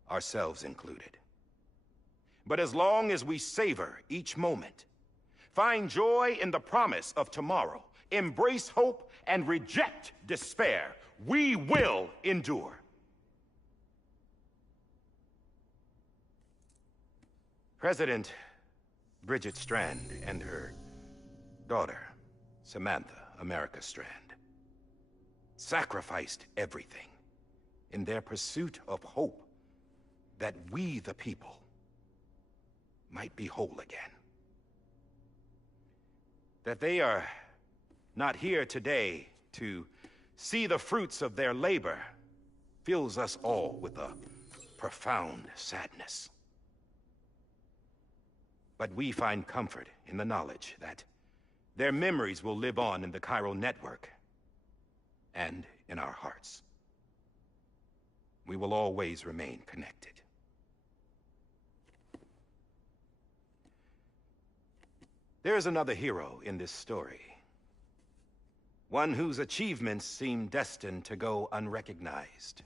ourselves included. But as long as we savor each moment, find joy in the promise of tomorrow, embrace hope, and reject despair, we will endure. President Bridget Strand and her daughter, Samantha America Strand, sacrificed everything in their pursuit of hope that we, the people, might be whole again. That they are not here today to see the fruits of their labor fills us all with a profound sadness. But we find comfort in the knowledge that their memories will live on in the chiral network and in our hearts. We will always remain connected. There is another hero in this story. One whose achievements seem destined to go unrecognized.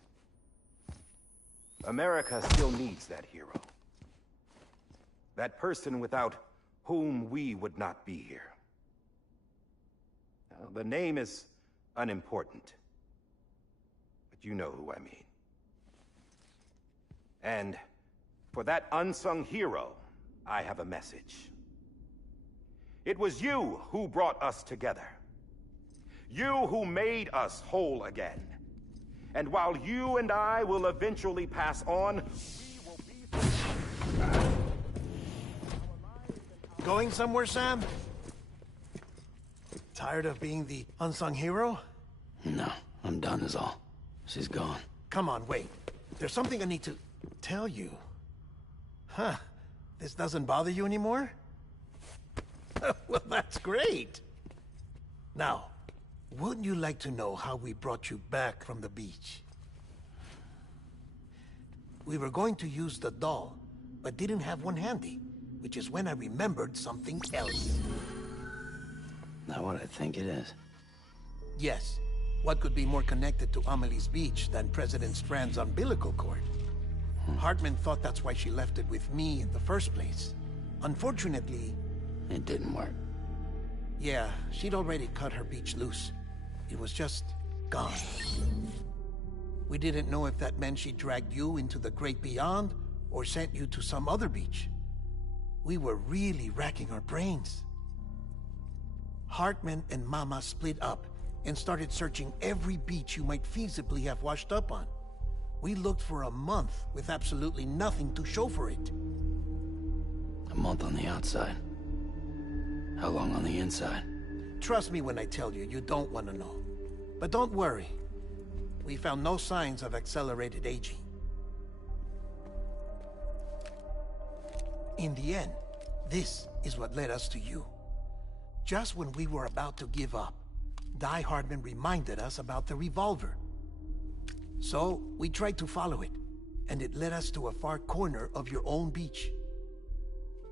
America still needs that hero. That person without whom we would not be here. Now, the name is unimportant, but you know who I mean. And for that unsung hero, I have a message. It was you who brought us together. You who made us whole again. And while you and I will eventually pass on, we will be... Going somewhere, Sam? Tired of being the unsung hero? No, I'm done is all. She's gone. Come on, wait. There's something I need to tell you. Huh. This doesn't bother you anymore? Well, that's great. Now, wouldn't you like to know how we brought you back from the beach? We were going to use the doll, but didn't have one handy, which is when I remembered something else. Not what I think it is. Yes. What could be more connected to Amelie's beach than President Strand's umbilical cord? Hartman thought that's why she left it with me in the first place. Unfortunately... It didn't work. Yeah, she'd already cut her beach loose. It was just gone. We didn't know if that meant she dragged you into the great beyond, or sent you to some other beach. We were really racking our brains. Hartman and Mama split up and started searching every beach you might feasibly have washed up on. We looked for a month with absolutely nothing to show for it. A month on the outside. How long on the inside? Trust me when I tell you, you don't want to know. But don't worry. We found no signs of accelerated aging. In the end, this is what led us to you. Just when we were about to give up, Die Hartman reminded us about the revolver. So, we tried to follow it, and it led us to a far corner of your own beach.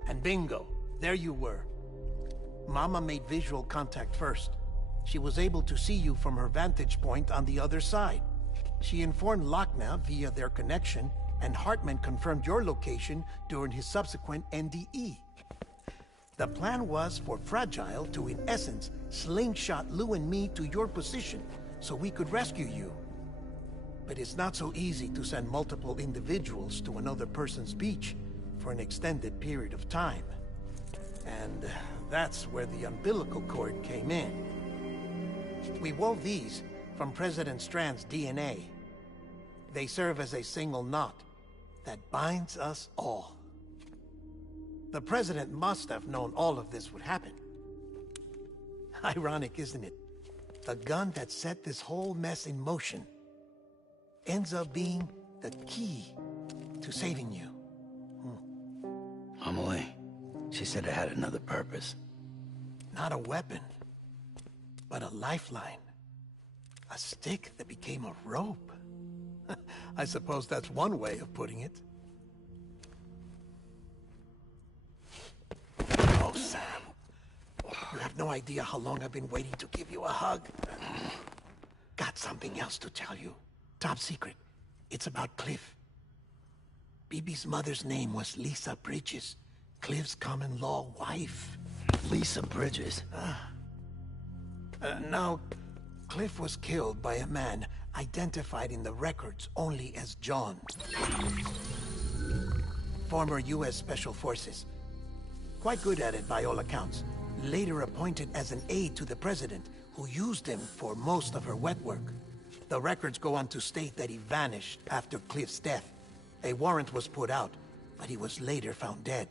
And bingo, there you were. Mama made visual contact first. She was able to see you from her vantage point on the other side. She informed Lochna via their connection, and Hartman confirmed your location during his subsequent NDE. The plan was for Fragile to, in essence, slingshot Lou and me to your position so we could rescue you. But it's not so easy to send multiple individuals to another person's beach for an extended period of time. And that's where the umbilical cord came in. We wove these from President Strand's DNA. They serve as a single knot that binds us all. The President must have known all of this would happen. Ironic, isn't it? The gun that set this whole mess in motion ends up being the key to saving you. Amelie, she said it had another purpose. Not a weapon, but a lifeline. A stick that became a rope. I suppose that's one way of putting it. Oh, Sam. You have no idea how long I've been waiting to give you a hug. Got something else to tell you. Top secret. It's about Cliff. Bibi's mother's name was Lisa Bridges, Cliff's common-law wife. Lisa Bridges? Now, Cliff was killed by a man identified in the records only as John. Former U.S. Special Forces. Quite good at it by all accounts. Later appointed as an aide to the president, who used him for most of her wet work. The records go on to state that he vanished after Cliff's death. A warrant was put out, but he was later found dead.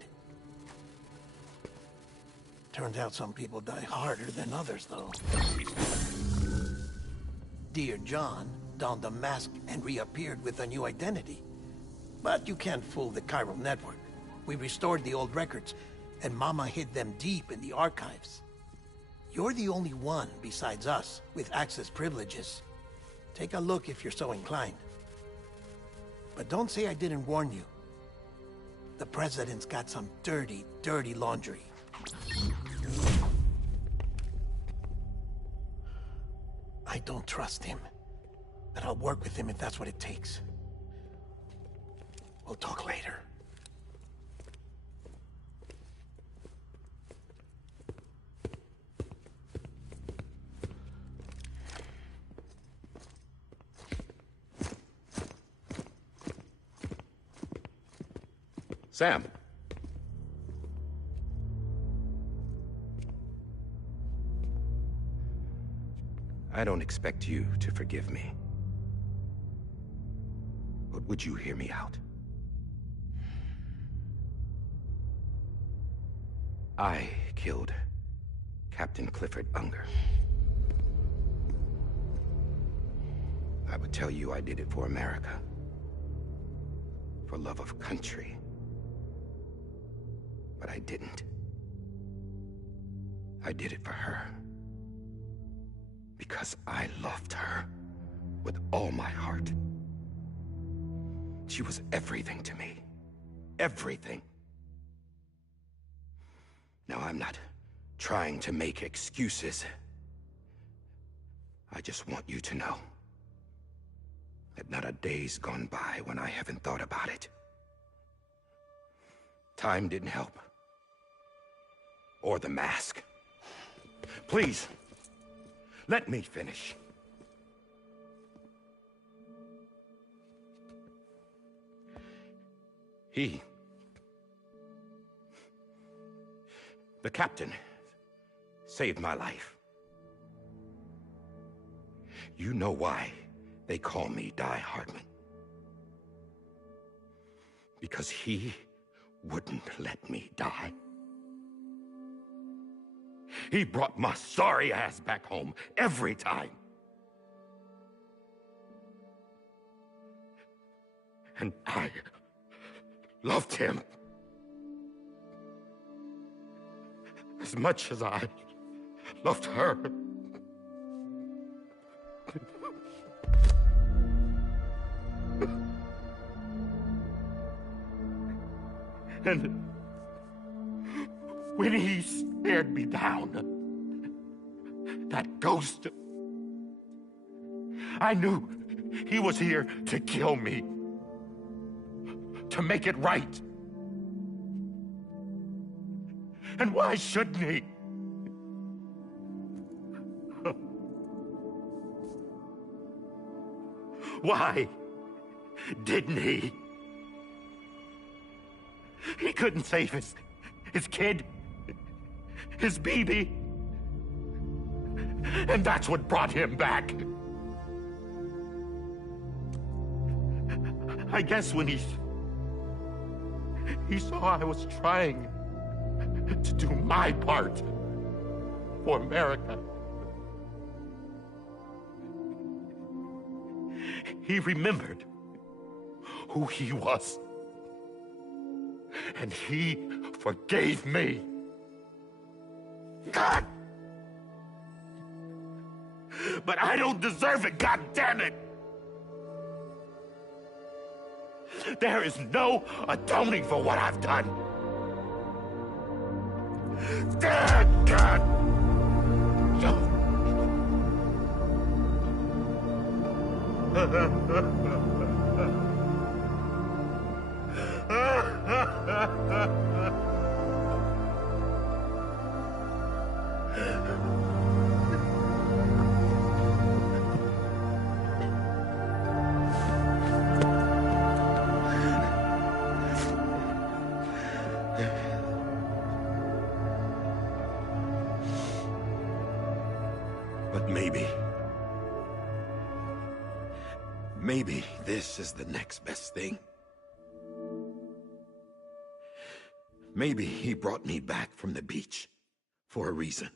Turns out some people die harder than others, though. Dear John donned a mask and reappeared with a new identity. But you can't fool the chiral network. We restored the old records, and Mama hid them deep in the archives. You're the only one besides us with access privileges. Take a look if you're so inclined. But don't say I didn't warn you. The president's got some dirty, dirty laundry. I don't trust him, but I'll work with him if that's what it takes. We'll talk later. Sam. I don't expect you to forgive me. But would you hear me out? I killed Captain Clifford Unger. I would tell you I did it for America. For love of country. But I didn't. I did it for her. Because I loved her with all my heart. She was everything to me. Everything. Now, I'm not trying to make excuses. I just want you to know that not a day's gone by when I haven't thought about it. Time didn't help. Or the mask. Please, let me finish. The captain, saved my life. You know why they call me Die Hardman. Because he wouldn't let me die. He brought my sorry ass back home every time. And I loved him as much as I loved her. And when he stared me down, that ghost, I knew he was here to kill me, to make it right. And why shouldn't he? Why didn't he? He couldn't save his kid, his baby. And that's what brought him back. I guess when he saw I was trying to do my part for America, he remembered who he was. And he forgave me. God! But I don't deserve it, God damn it! There is no atoning for what I've done. God. But maybe this is the next best thing. Maybe he brought me back from the beach for a reason.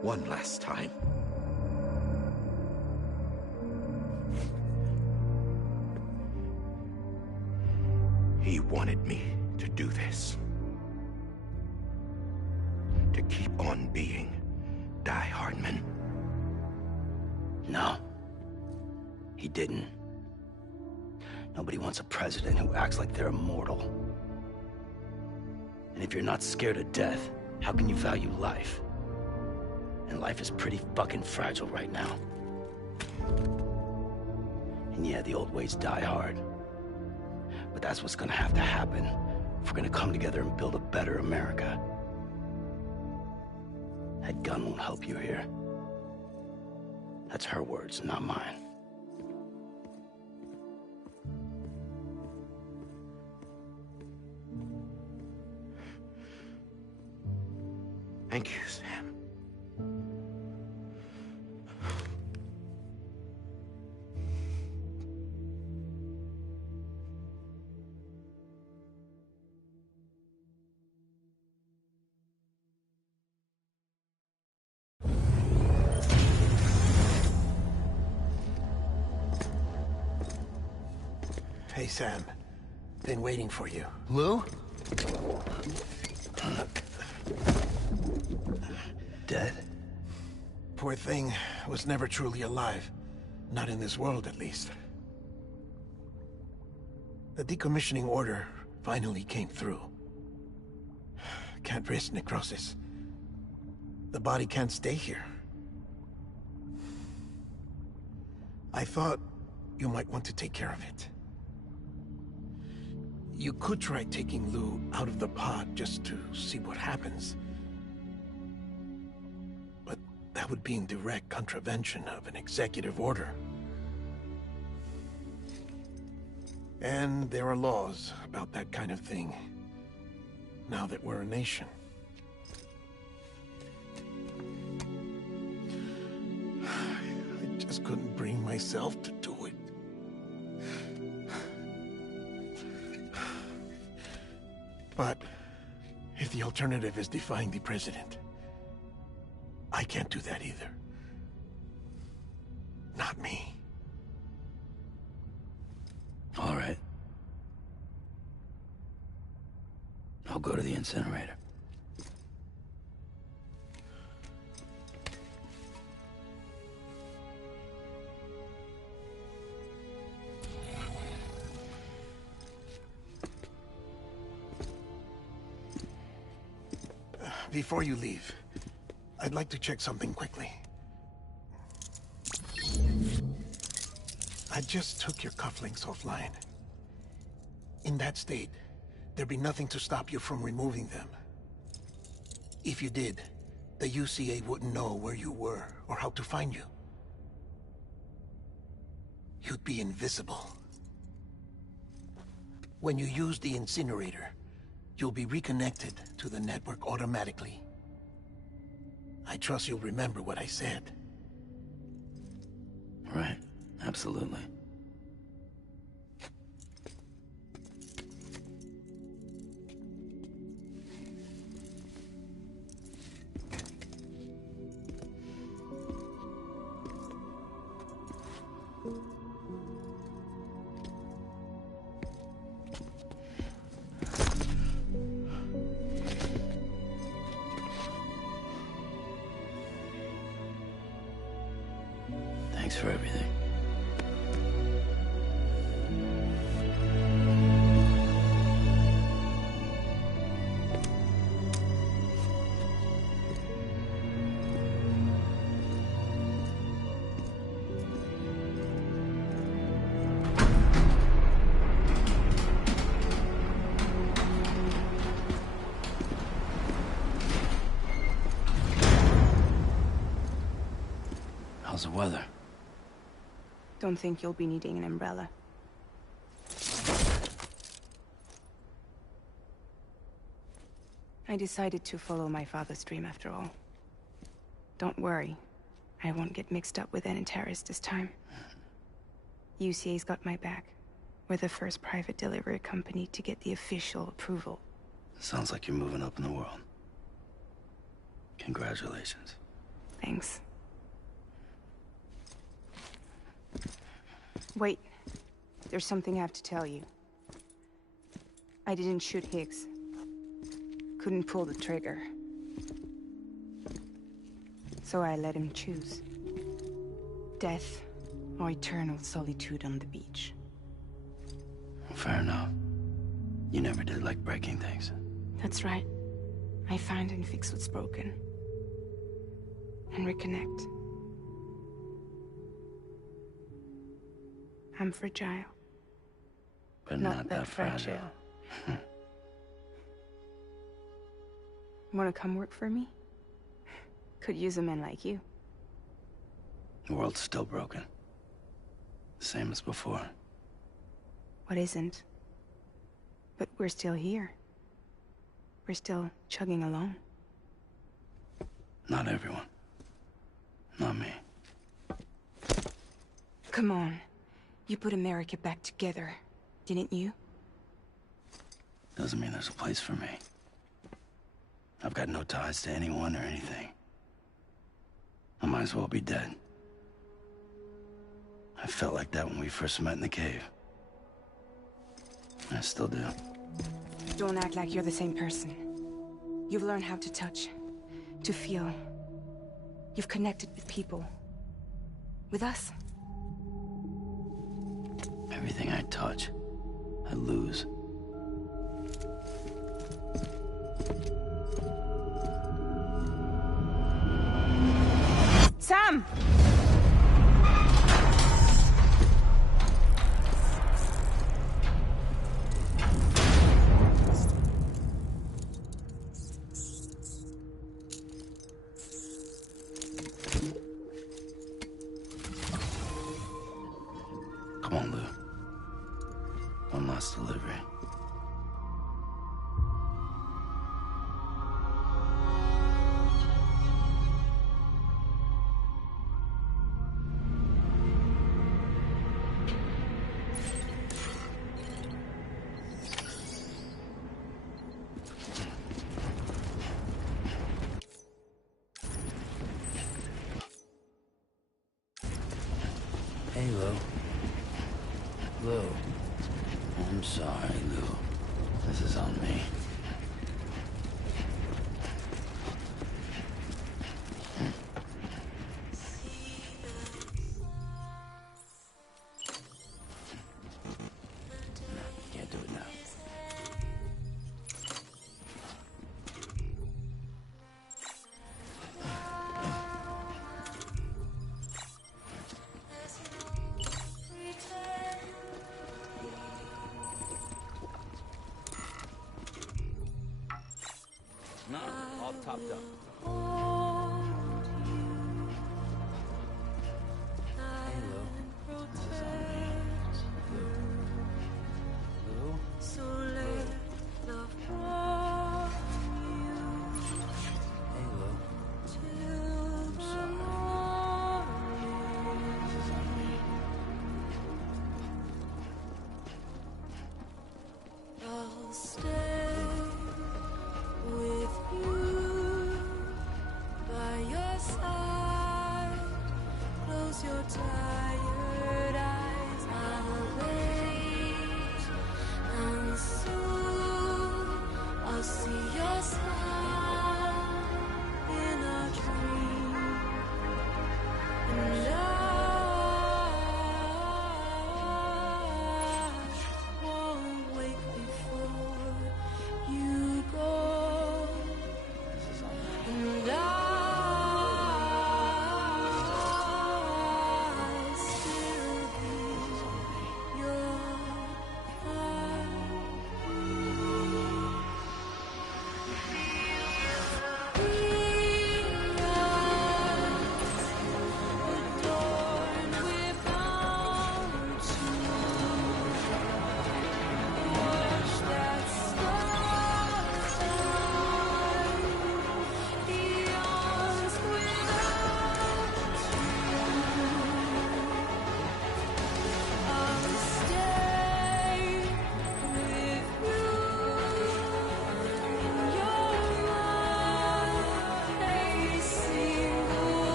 One last time. He wanted me to do this. To keep on being Die Hardman. No. He didn't. Nobody wants a president who acts like they're immortal. And if you're not scared of death, how can you value life? And life is pretty fucking fragile right now. And yeah, the old ways die hard. But that's what's gonna have to happen if we're gonna come together and build a better America. That gun won't help you here. That's her words, not mine. Thank you, Sam. Hey, Sam. Been waiting for you. Lou? Dead? Poor thing was never truly alive. Not in this world, at least. The decommissioning order finally came through. Can't risk necrosis. The body can't stay here. I thought you might want to take care of it. You could try taking Lou out of the pod just to see what happens. But that would be in direct contravention of an executive order. And there are laws about that kind of thing, now that we're a nation. I just couldn't bring myself to do it. But if the alternative is defying the president, I can't do that either. Not me. All right. I'll go to the incinerator. Before you leave, I'd like to check something quickly. I just took your cufflinks offline. In that state, there'd be nothing to stop you from removing them. If you did, the UCA wouldn't know where you were or how to find you. You'd be invisible. When you use the incinerator, you'll be reconnected to the network automatically. I trust you'll remember what I said. Right. Absolutely. Thanks for everything. How's the weather? Don't think you'll be needing an umbrella. I decided to follow my father's dream after all. Don't worry. I won't get mixed up with any terrorists this time. UCA's got my back. We're the first private delivery company to get the official approval. Sounds like you're moving up in the world. Congratulations. Thanks. Wait. There's something I have to tell you. I didn't shoot Higgs. Couldn't pull the trigger. So I let him choose. Death or eternal solitude on the beach. Fair enough. You never did like breaking things. That's right. I find and fix what's broken. And reconnect. I'm fragile. But not that fragile. Wanna come work for me? Could use a man like you. The world's still broken. Same as before. What isn't? But we're still here. We're still chugging along. Not everyone. Not me. Come on. You put America back together, didn't you? Doesn't mean there's a place for me. I've got no ties to anyone or anything. I might as well be dead. I felt like that when we first met in the cave. I still do. Don't act like you're the same person. You've learned how to touch, to feel. You've connected with people. With us. Everything I touch, I lose. Sam! Come on, Lou. One last delivery. Hey, Lou. Lou. I'm sorry, Lou. This is on me. Can't do it now. No, all topped up. Hey, Lou. This is on me. Lou? Lou? So let love pour Hey, Lou. till I'm sorry. This is on me. I'll stay with you by your side. Close your tired eyes. I'll wait, and soon I'll see your smile in a dream, and I won't wake before you go. This is on me. And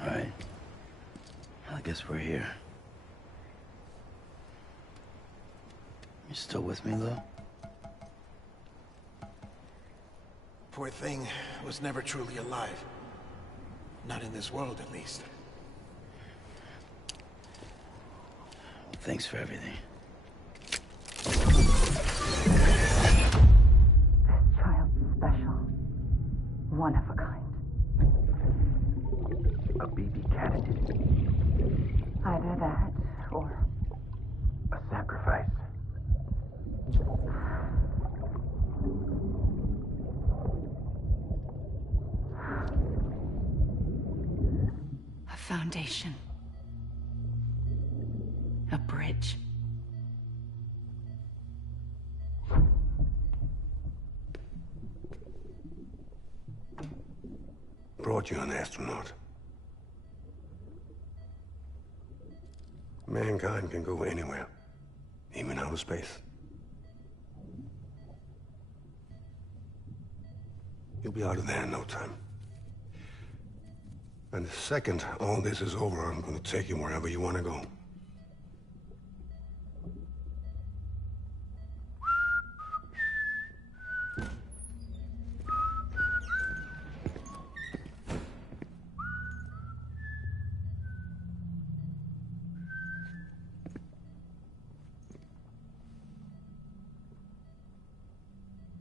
Alright. I guess we're here. You still with me, though? Poor thing was never truly alive. Not in this world, at least. Thanks for everything. Child special. One of a kind. A baby candidate. Either that, or A sacrifice. A foundation. A bridge. Brought you an astronaut. Mankind can go anywhere, even outer space. You'll be out of there in no time. And the second all this is over, I'm gonna take you wherever you want to go.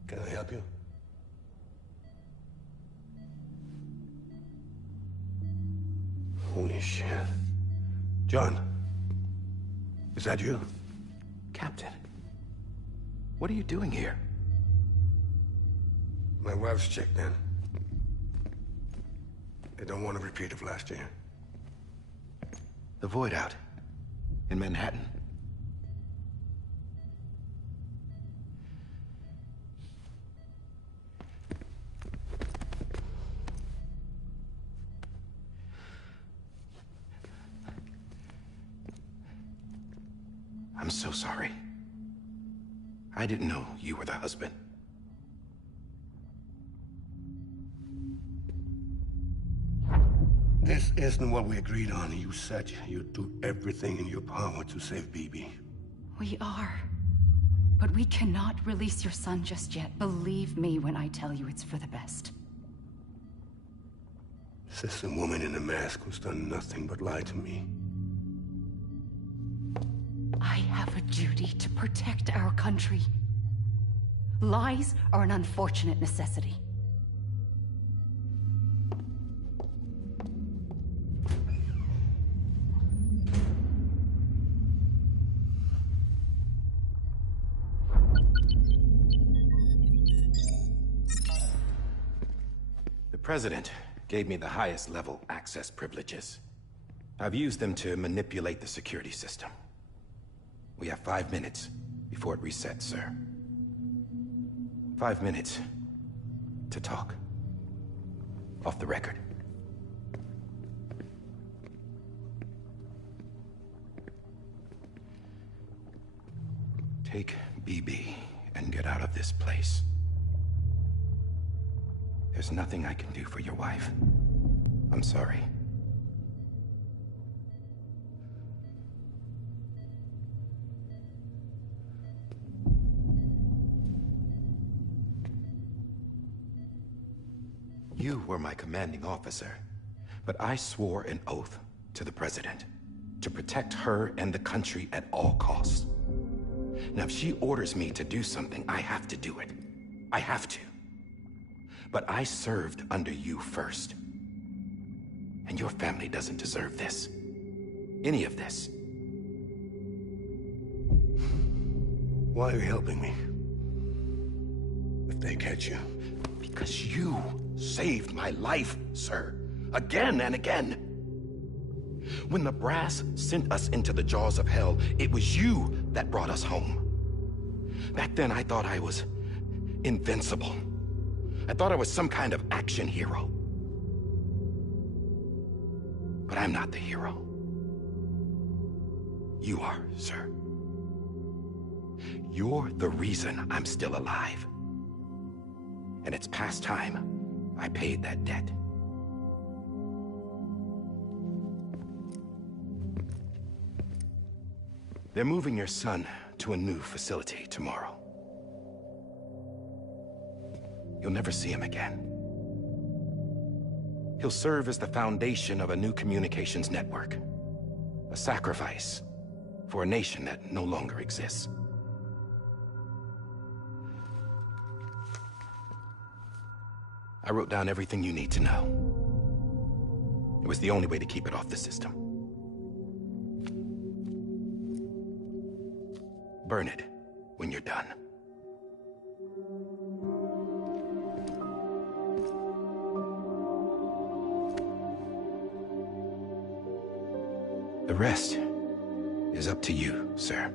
Can I help you? Holy shit. John, is that you? Captain, what are you doing here? My wife's checked in. They don't want a repeat of last year. The Void out in Manhattan. I'm so sorry. I didn't know you were the husband. This isn't what we agreed on. You said you'd do everything in your power to save BB. We are. But we cannot release your son just yet. Believe me when I tell you it's for the best. This is a woman in a mask who's done nothing but lie to me. I have a duty to protect our country. Lies are an unfortunate necessity. The President gave me the highest level access privileges. I've used them to manipulate the security system. We have 5 minutes before it resets, sir. 5 minutes to talk. Off the record. Take BB and get out of this place. There's nothing I can do for your wife. I'm sorry. You were my commanding officer, but I swore an oath to the President to protect her and the country at all costs. Now, if she orders me to do something, I have to do it. I have to. But I served under you first. And your family doesn't deserve this. Any of this. Why are you helping me? If they catch you. Because you saved my life, sir. Again and again. When the brass sent us into the jaws of hell, it was you that brought us home. Back then, I thought I was invincible. I thought I was some kind of action hero. But I'm not the hero. You are, sir. You're the reason I'm still alive. And it's past time I paid that debt. They're moving your son to a new facility tomorrow. You'll never see him again. He'll serve as the foundation of a new communications network. A sacrifice for a nation that no longer exists. I wrote down everything you need to know. It was the only way to keep it off the system. Burn it when you're done. The rest is up to you, sir.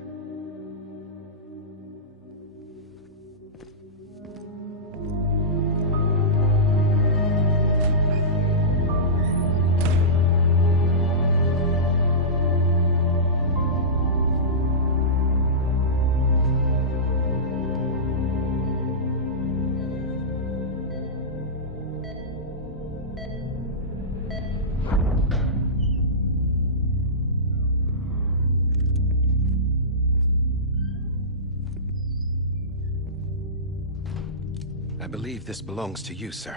I believe this belongs to you, sir.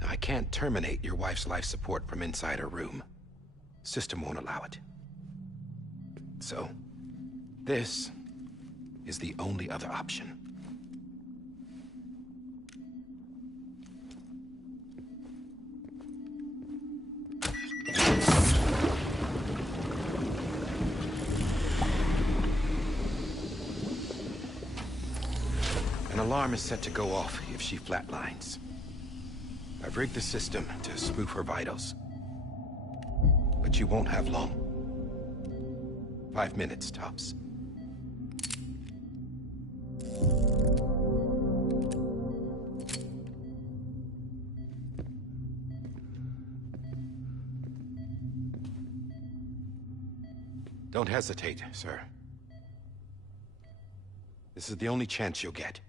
Now, I can't terminate your wife's life support from inside her room. System won't allow it. So, this is the only other option. An alarm is set to go off if she flatlines. I've rigged the system to spoof her vitals. But you won't have long. 5 minutes, tops. Don't hesitate, sir. This is the only chance you'll get.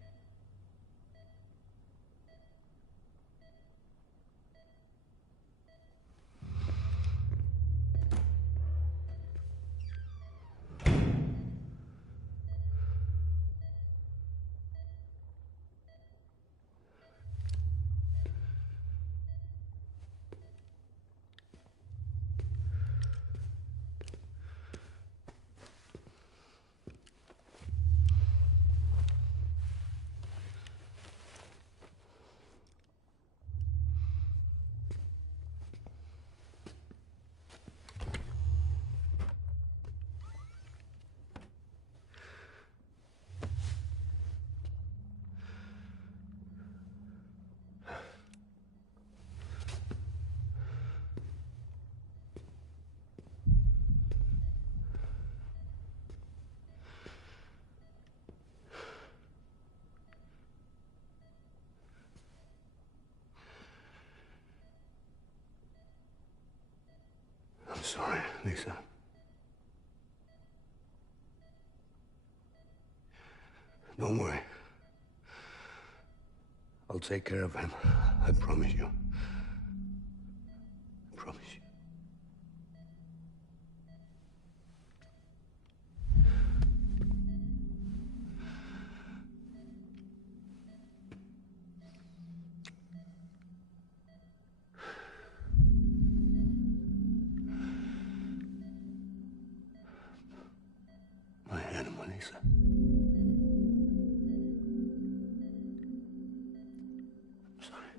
I'm sorry, Lisa. Don't worry. I'll take care of him. I promise you. I promise you. My animal, Lisa. I'm sorry.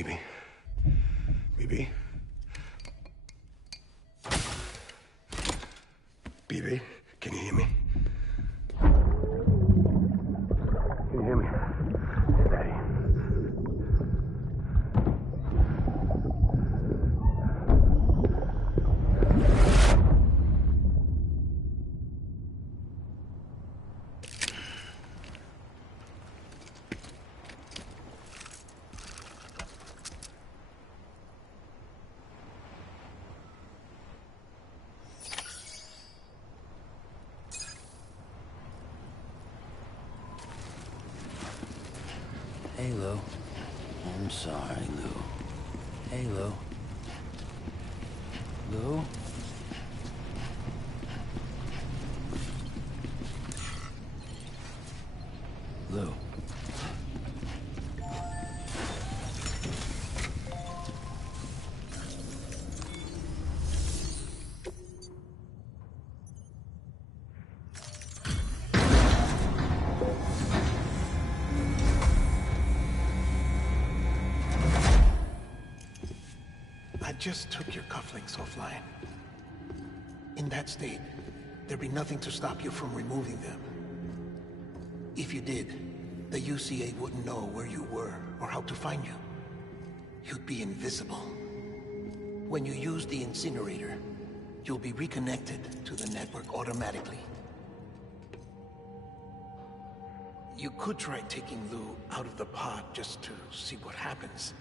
BB? BB? BB, can you hear me? Can you hear me? Daddy. Hey, Lou. I'm sorry, Lou. Hey, Lou. Lou? Lou. I just took your cufflinks offline. In that state, there'd be nothing to stop you from removing them. If you did, the UCA wouldn't know where you were or how to find you. You'd be invisible. When you use the incinerator, you'll be reconnected to the network automatically. You could try taking Lou out of the pod just to see what happens.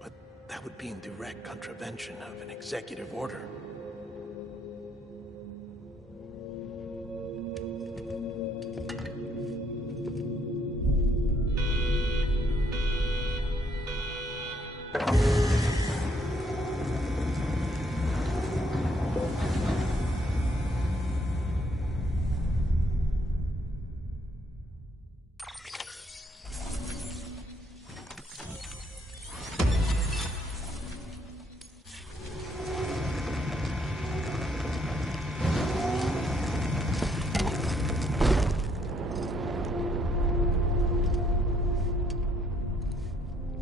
But that would be in direct contravention of an executive order.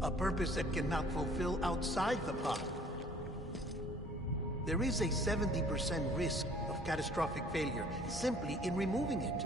A purpose that cannot fulfill outside the pod. There is a 70% risk of catastrophic failure simply in removing it.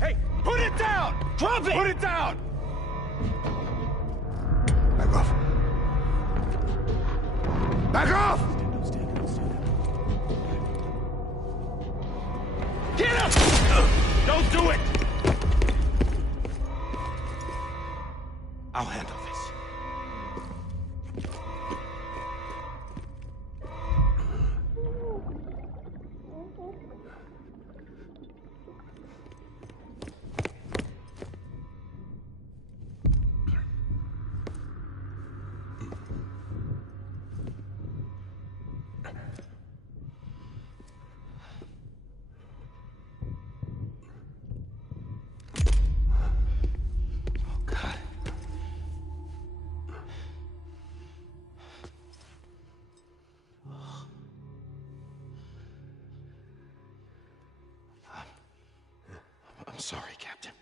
Hey, put it down! Drop it! Put it down! Back off. Back off! Don't do it! I'll handle this. I'm sorry, Captain.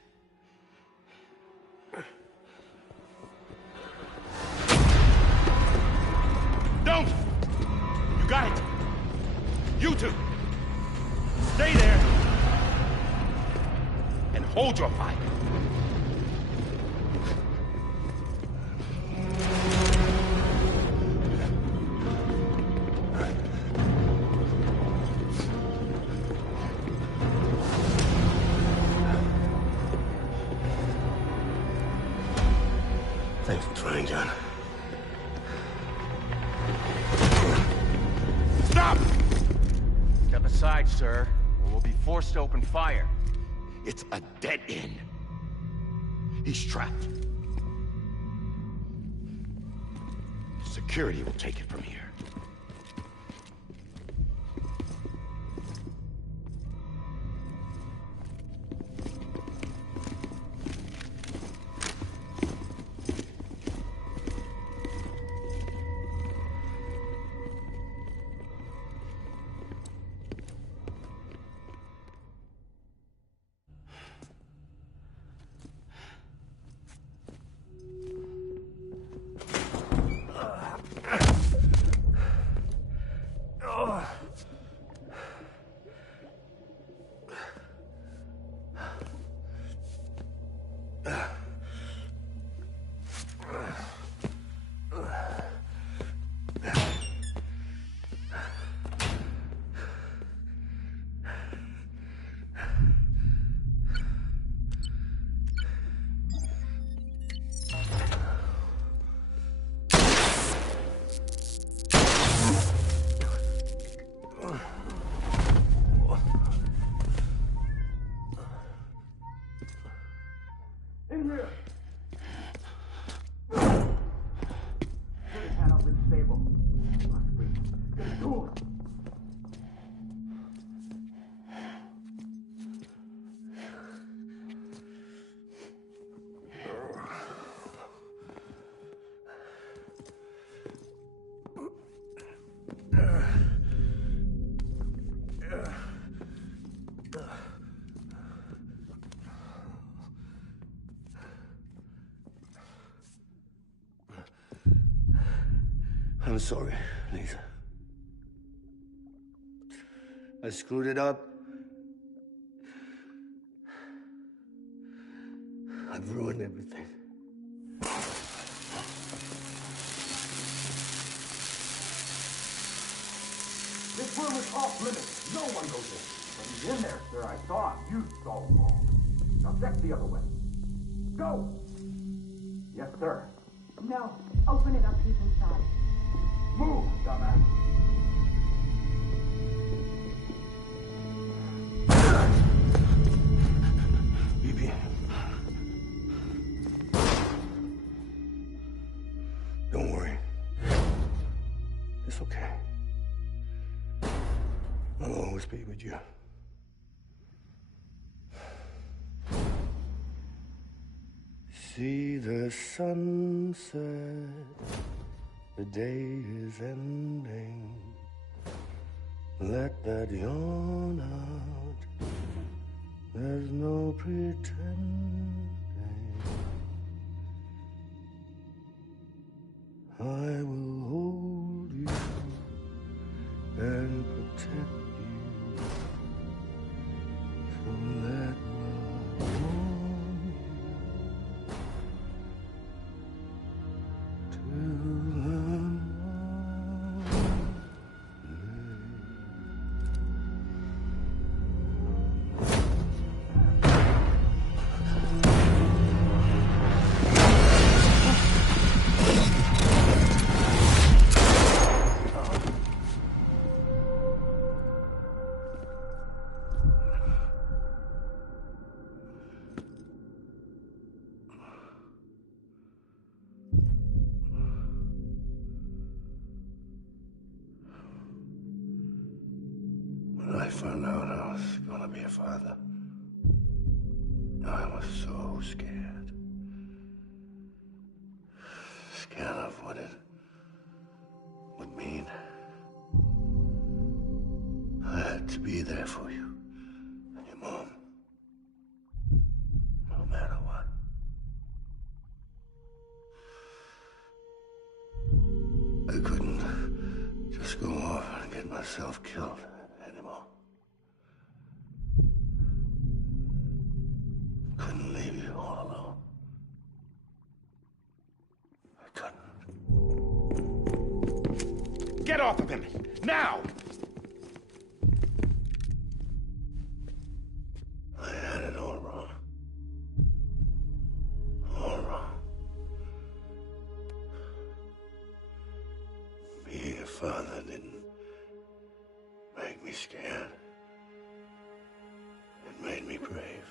Don't! You got it! You two! Stay there! And hold your fire! Thanks for trying, John. Stop! Step aside, sir, or we'll be forced to open fire. It's a dead end. He's trapped. Security will take it from here. I'm sorry, Lisa. I screwed it up. I've ruined everything. This room is off limits. No one goes in. When he's in there, sir, I saw him. You saw him all. Now check the other way. Go! Yes, sir. No. Open it up. He's inside. Move, dumbass. BB. Don't worry. It's okay. I'll always be with you. See the sunset. The day is ending. Let that yawn out. There's no pretending. I will hold you and protect you. So let love warm you to love. found out I was gonna be a father, I was so scared. Scared of what it would mean. I had to be there for you and your mom. No matter what. I couldn't just go off and get myself killed anymore. Couldn't leave you all alone. I couldn't. Get off of him! Now! I had it all wrong. All wrong. Being a father didn't make me scared. It made me brave.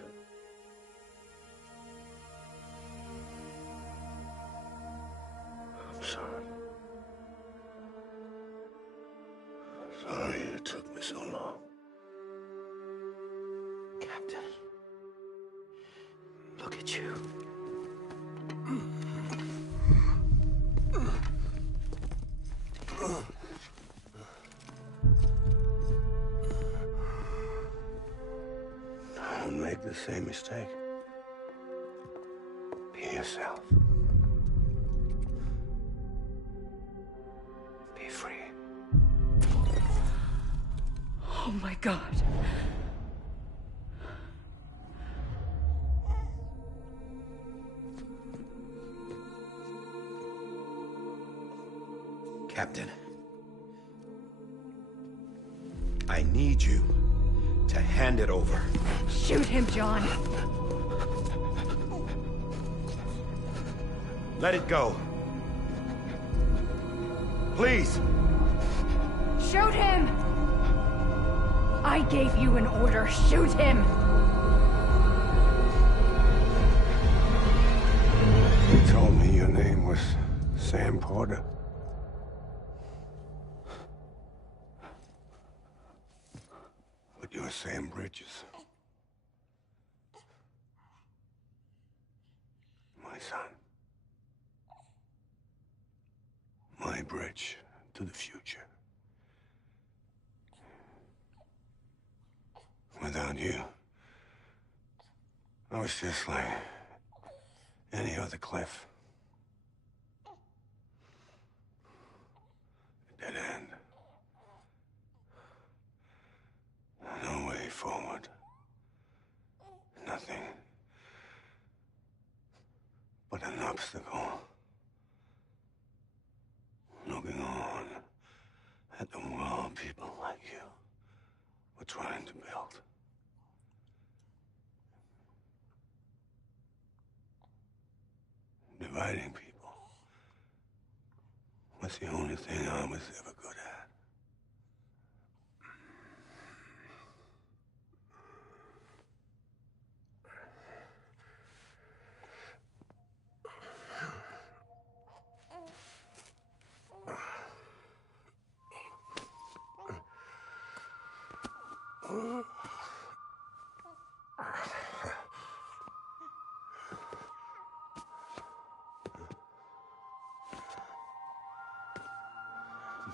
I'm sorry. Sorry it took me so long. Captain, look at you. Don't make the same mistake. Be yourself. Be free. Oh my God. Captain, I need you to hand it over. Shoot him, John. Let it go. Please. Shoot him! I gave you an order. Shoot him! You told me your name was Sam Porter. But you're Sam Bridges. My son. My bridge to the future. Without you, I was just like any other cliff. A dead end. No way forward. Nothing but an obstacle. Looking on at the world people like you were trying to build. Dividing people was the only thing I was ever good at.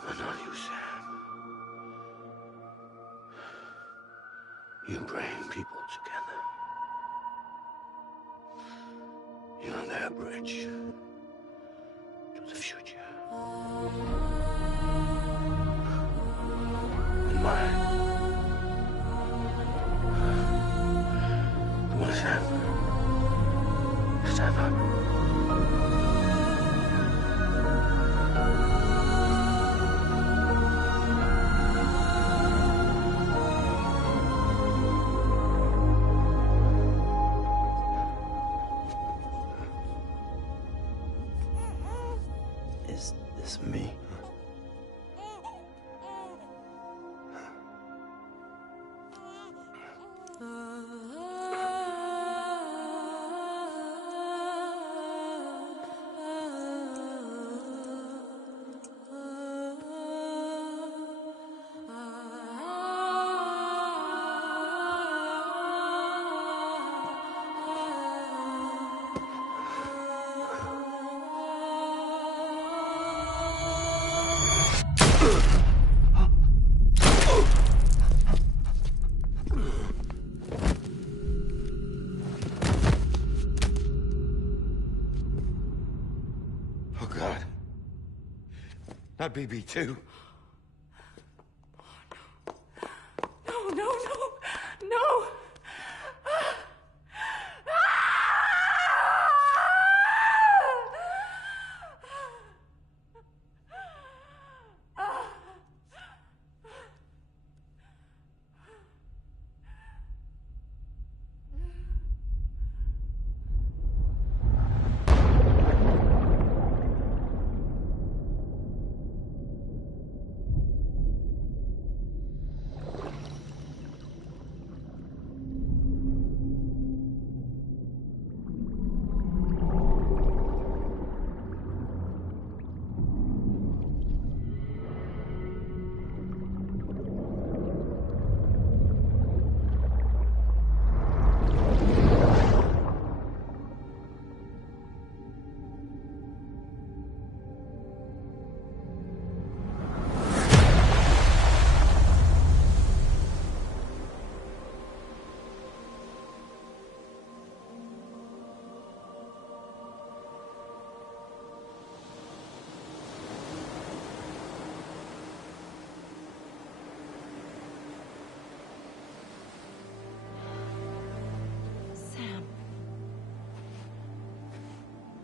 But not you, Sam. You bring people together. You're their bridge to the future. And mine. Come on, Sam. Stand up. Is Not BB2. No, no, no, no!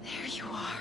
There you are.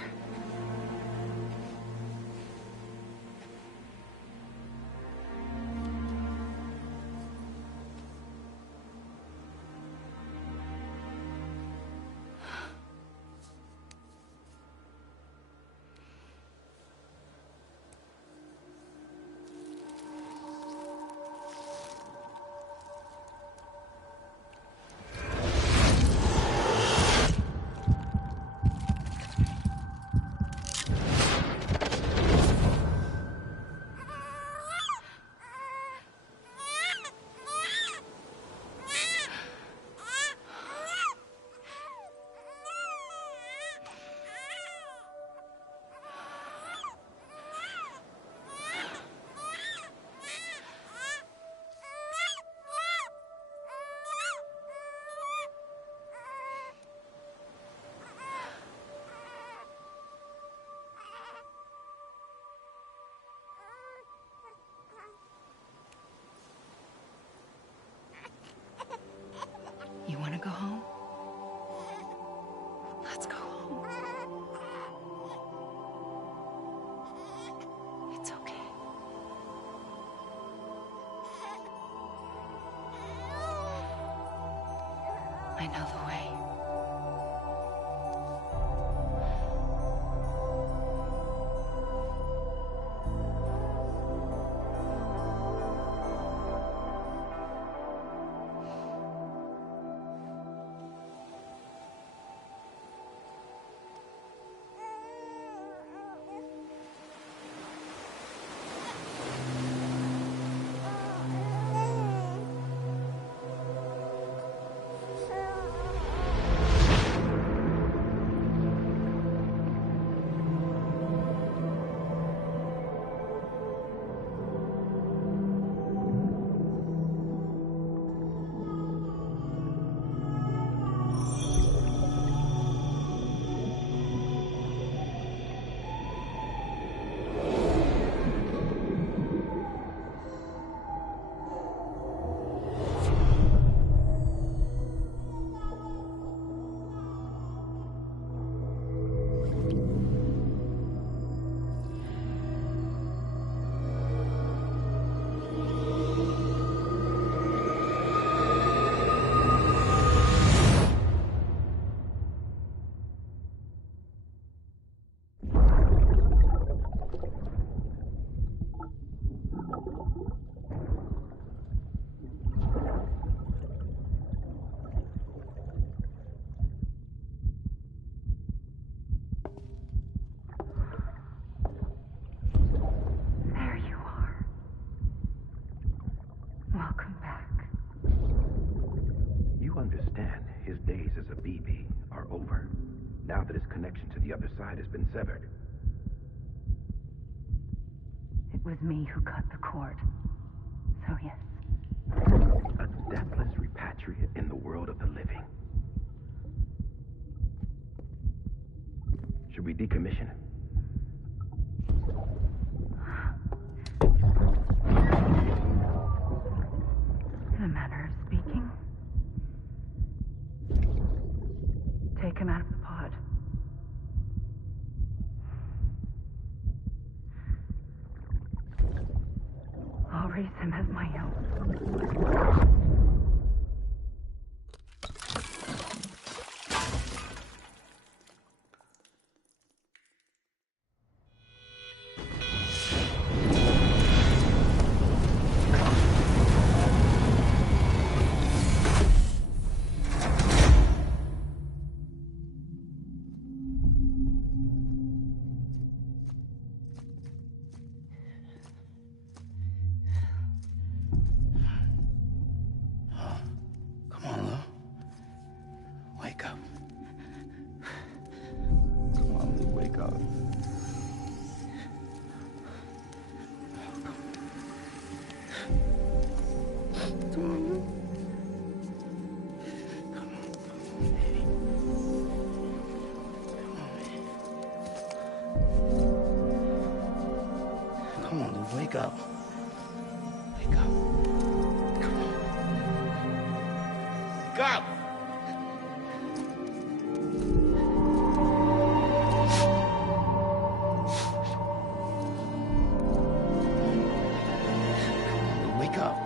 You want to go home? Let's go home. It's okay. I know the way. Welcome back. You understand his days as a BB are over, now that his connection to the other side has been severed. It was me who cut the cord. So yes. A deathless repatriate in the world of the living. Should we decommission him? embrace him as my own. Come on, Lou, wake up. Wake up. Come on. Wake up! Wake up.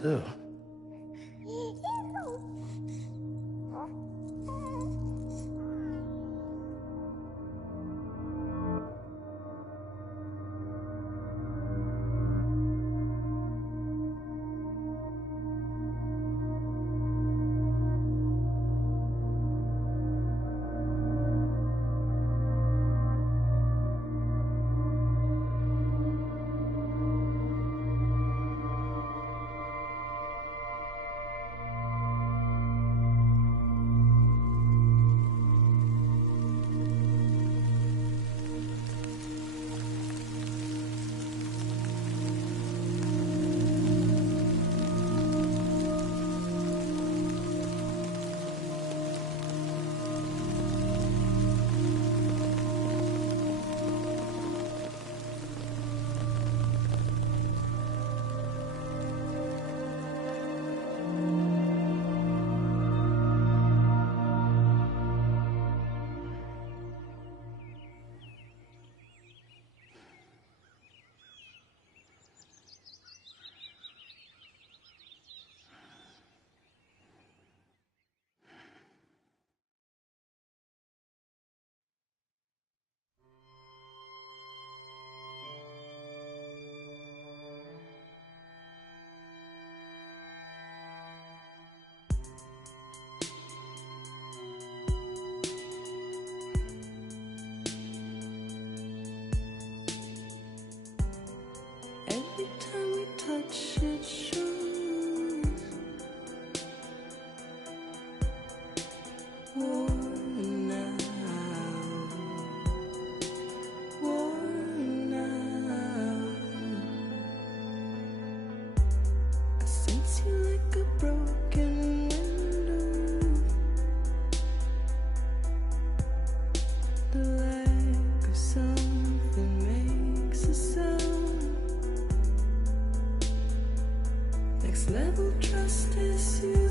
Lou. Every time we touch it shows. Worn out, worn out. I sense you like a broken window. The lack of something makes a sound. Next level trust is you.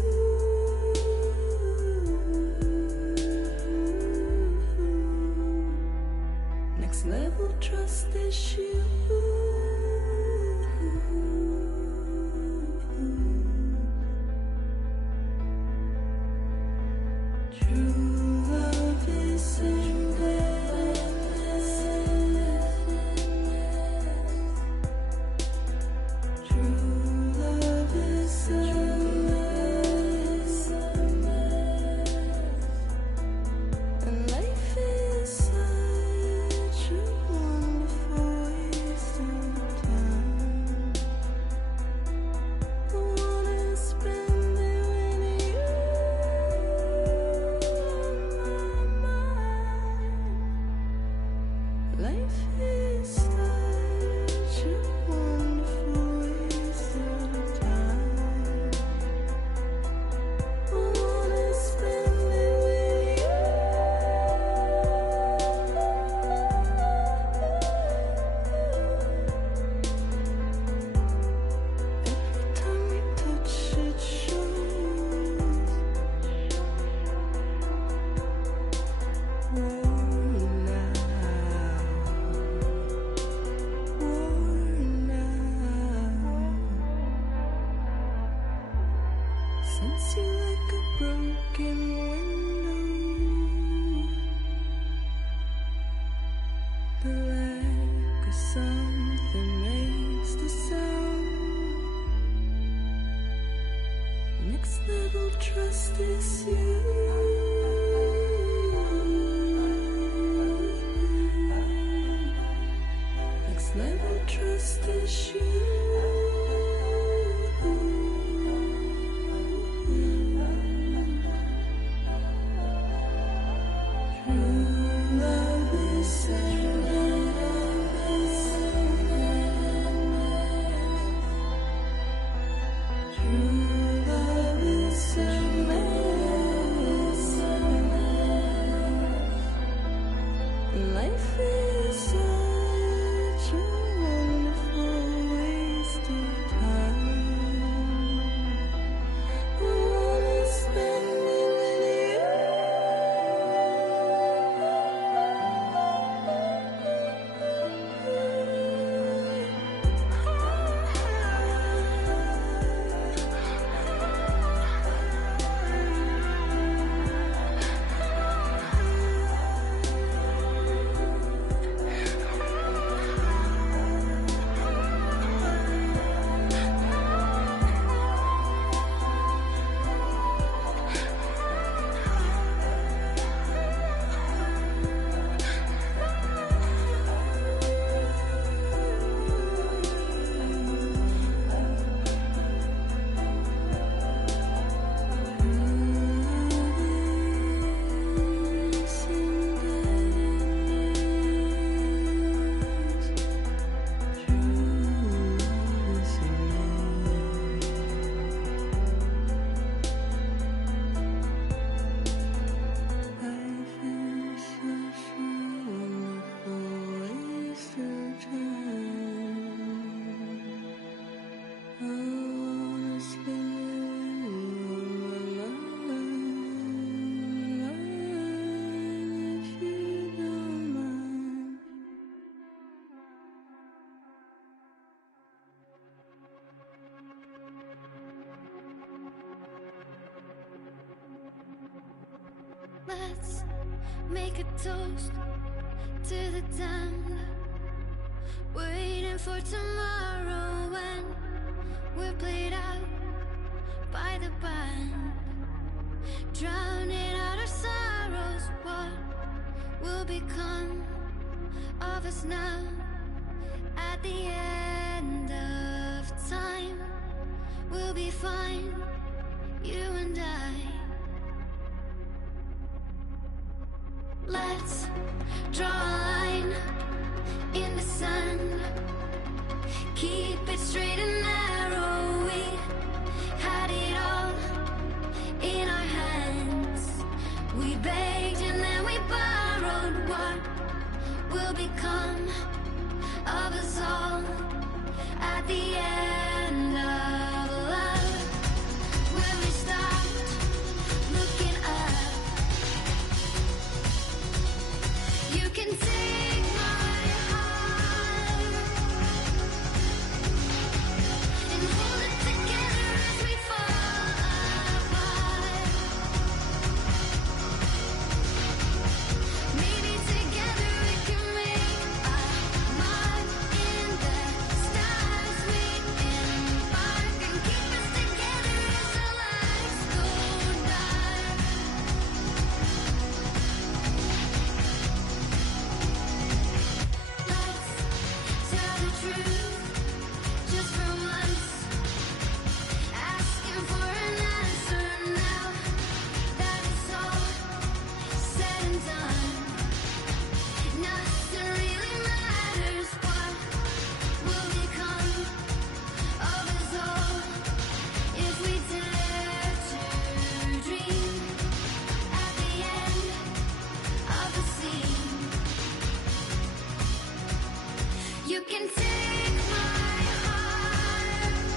Next level trust is you. True love is endless. True love is endless. something makes the sound. Next level trust is you. Next level trust is you. Life is such a wonderful waste of time. I wanna spend it with Let's make a toast to the damned, waiting for tomorrow when we're played out by the band, drowning out our sorrows. What will become of us now at the end of time? We'll be fine, you and I. Let's draw a line in the sand, keep it straight and narrow. We had it all in our hands. We begged and then we borrowed. What will become of us all at the end of love? When we stopped looking up, you can take my heart and hold it together as we fall apart. Maybe together we can make a mark in the stars we embark and keep us together as our lives go dark. Let's tell the truth just for once, asking for an answer now that it's all said and done. Nothing really matters. What will become of us all if we dare to dream at the end of the scene? You can take my heart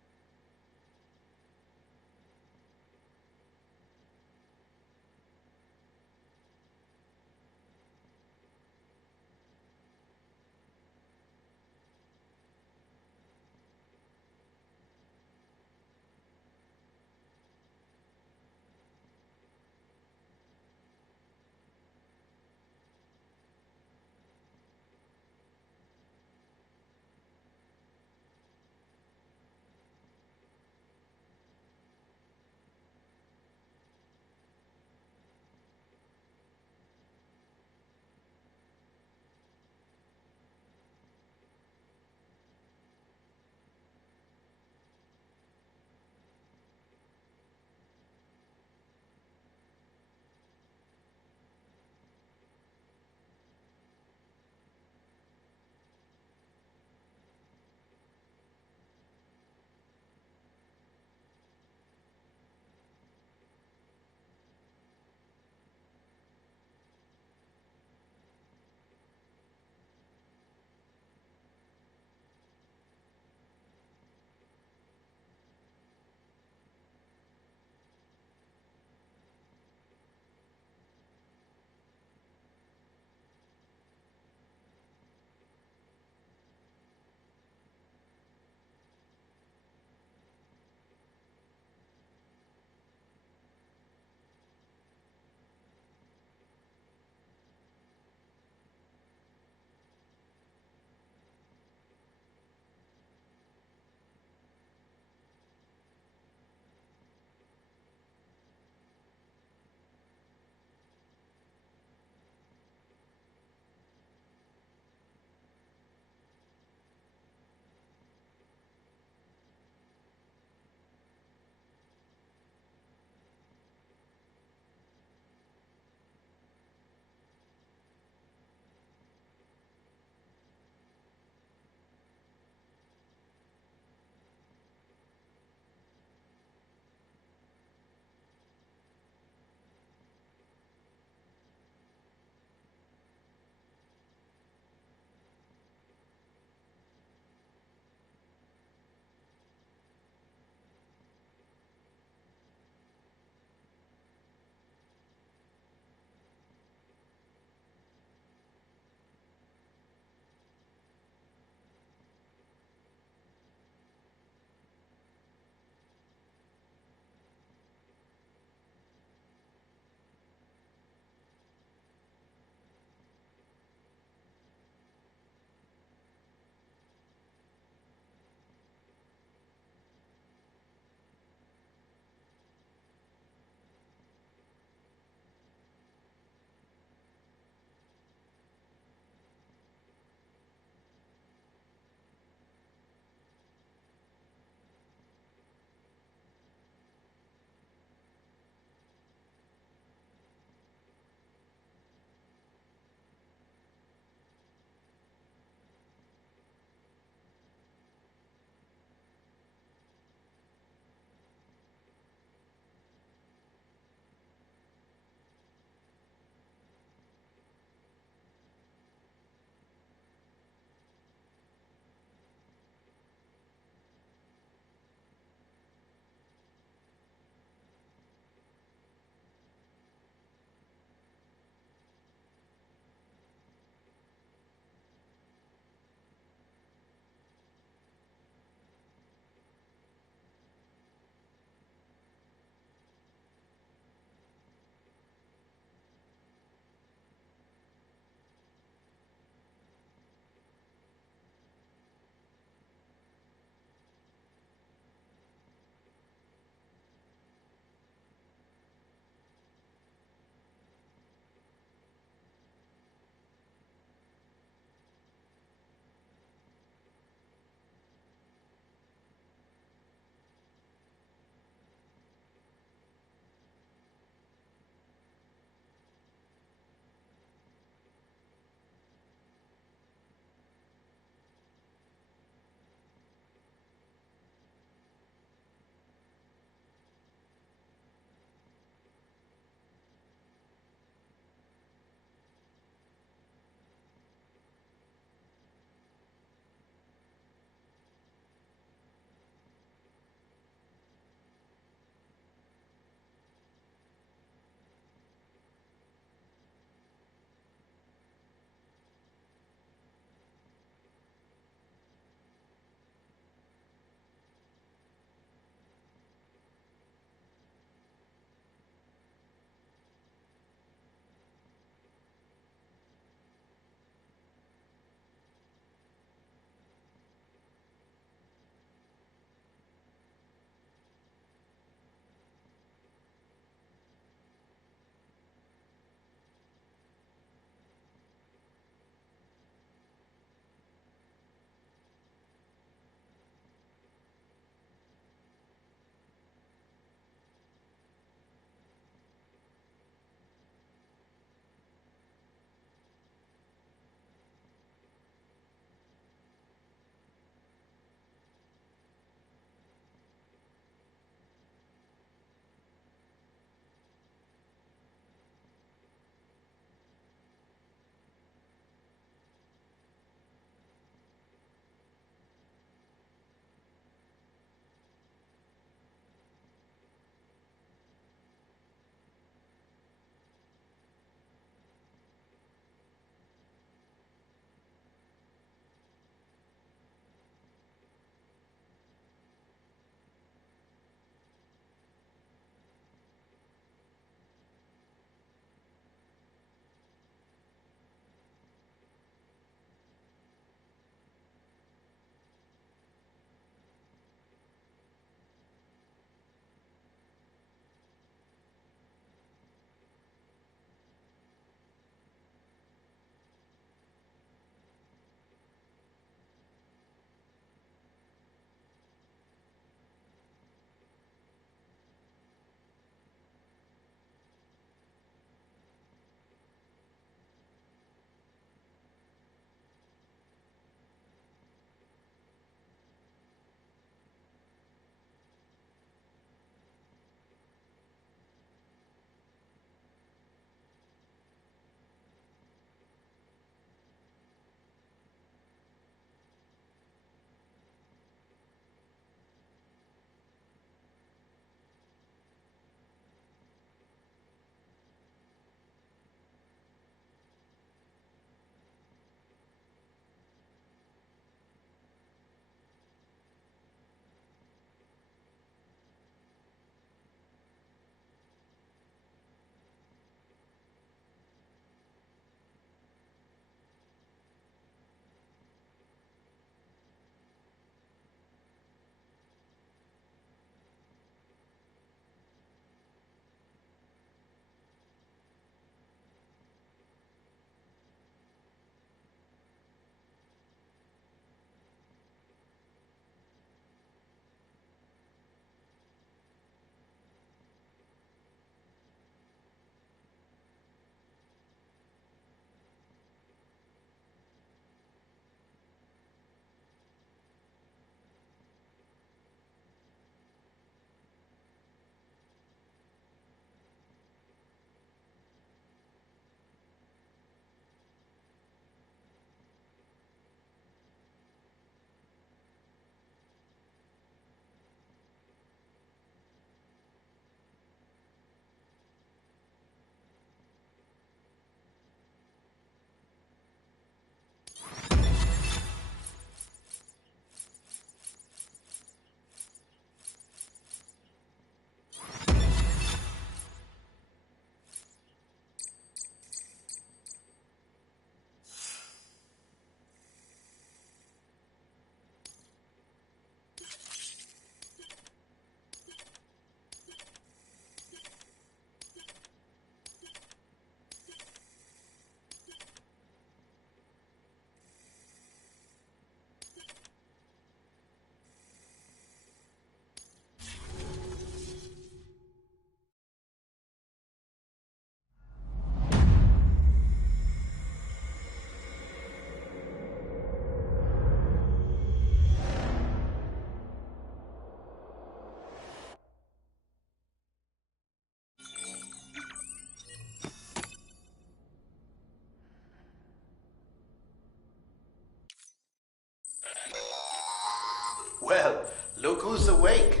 who's awake.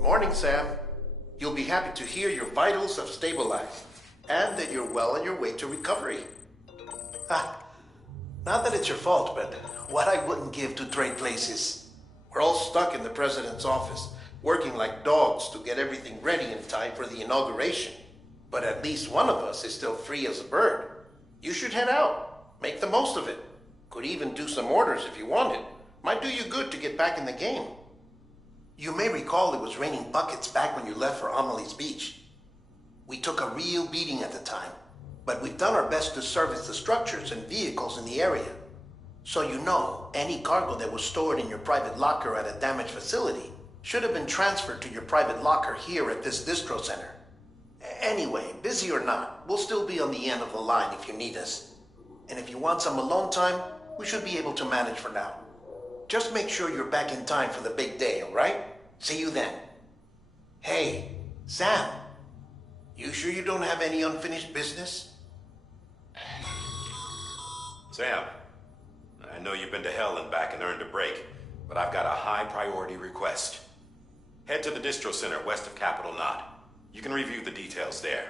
Morning, Sam. You'll be happy to hear your vitals have stabilized, and that you're well on your way to recovery. Not that it's your fault, but what I wouldn't give to trade places. We're all stuck in the president's office, working like dogs to get everything ready in time for the inauguration. But at least one of us is still free as a bird. You should head out. Make the most of it. Could even do some orders if you wanted. Might do you good to get back in the game. You may recall it was raining buckets back when you left for Amelie's Beach. We took a real beating at the time, but we've done our best to service the structures and vehicles in the area. So you know, any cargo that was stored in your private locker at a damaged facility should have been transferred to your private locker here at this distro center. Anyway, busy or not, we'll still be on the end of the line if you need us. And if you want some alone time, we should be able to manage for now. Just make sure you're back in time for the big day, all right? See you then. Hey, Sam, you sure you don't have any unfinished business? Sam, I know you've been to hell and back and earned a break, but I've got a high priority request. Head to the distro center west of Capital Knot. You can review the details there.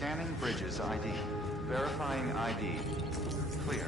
Scanning Bridges ID. Verifying ID. Clear.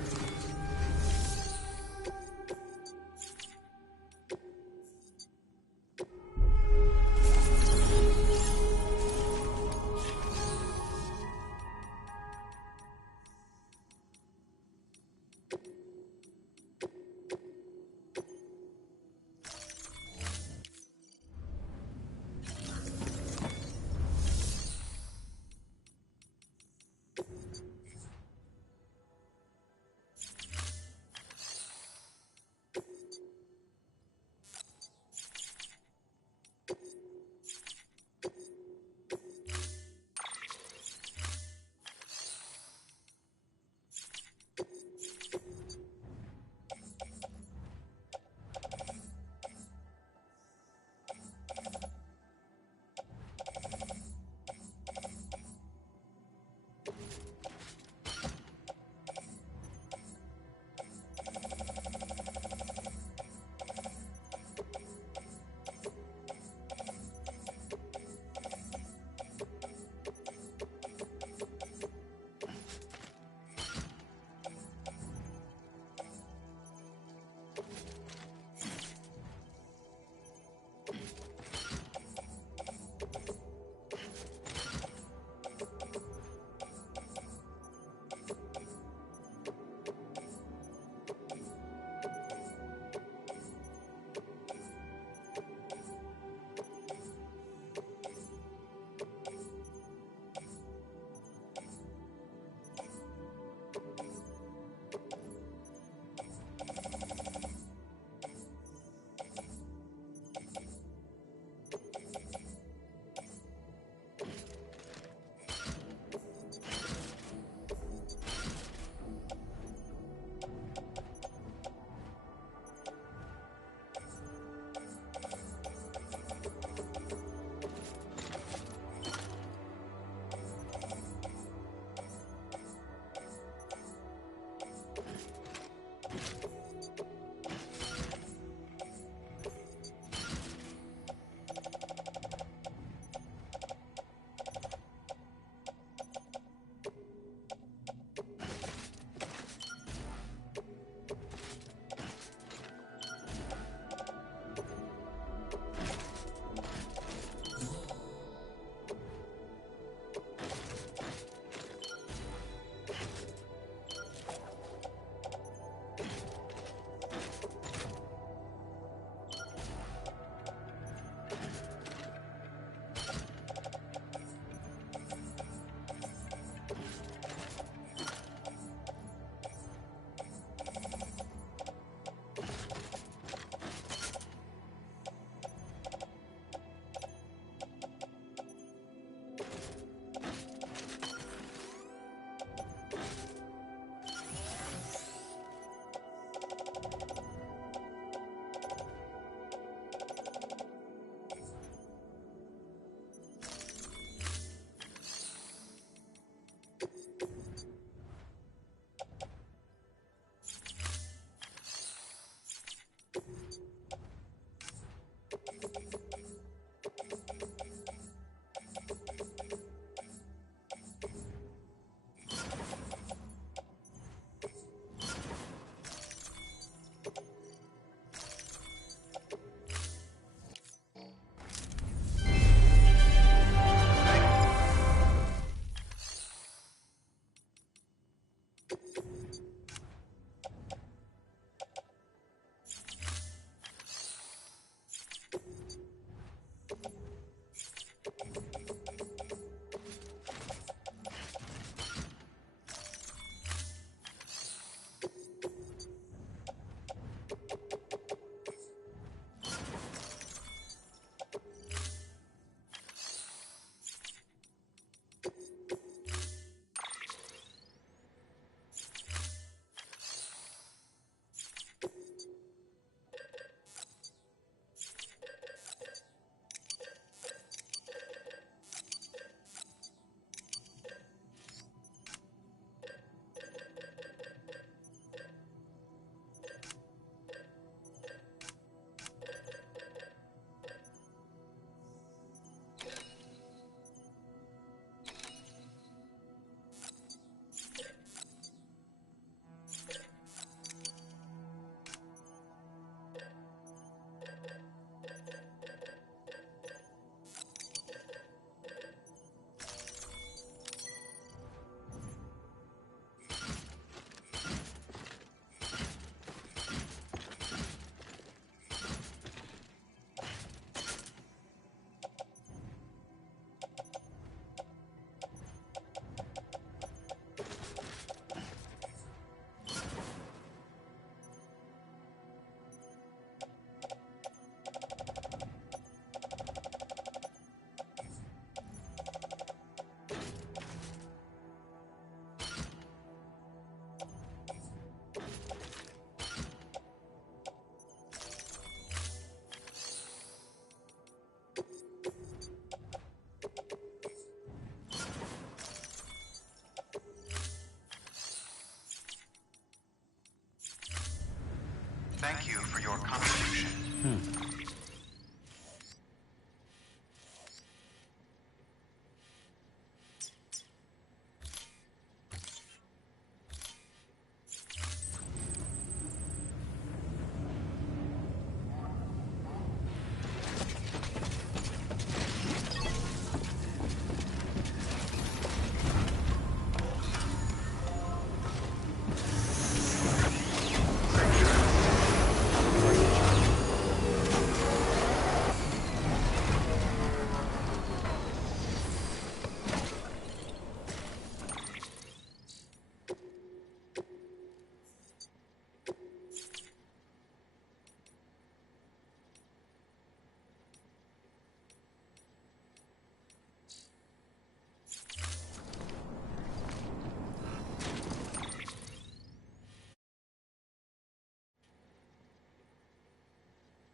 Thank you for your contribution.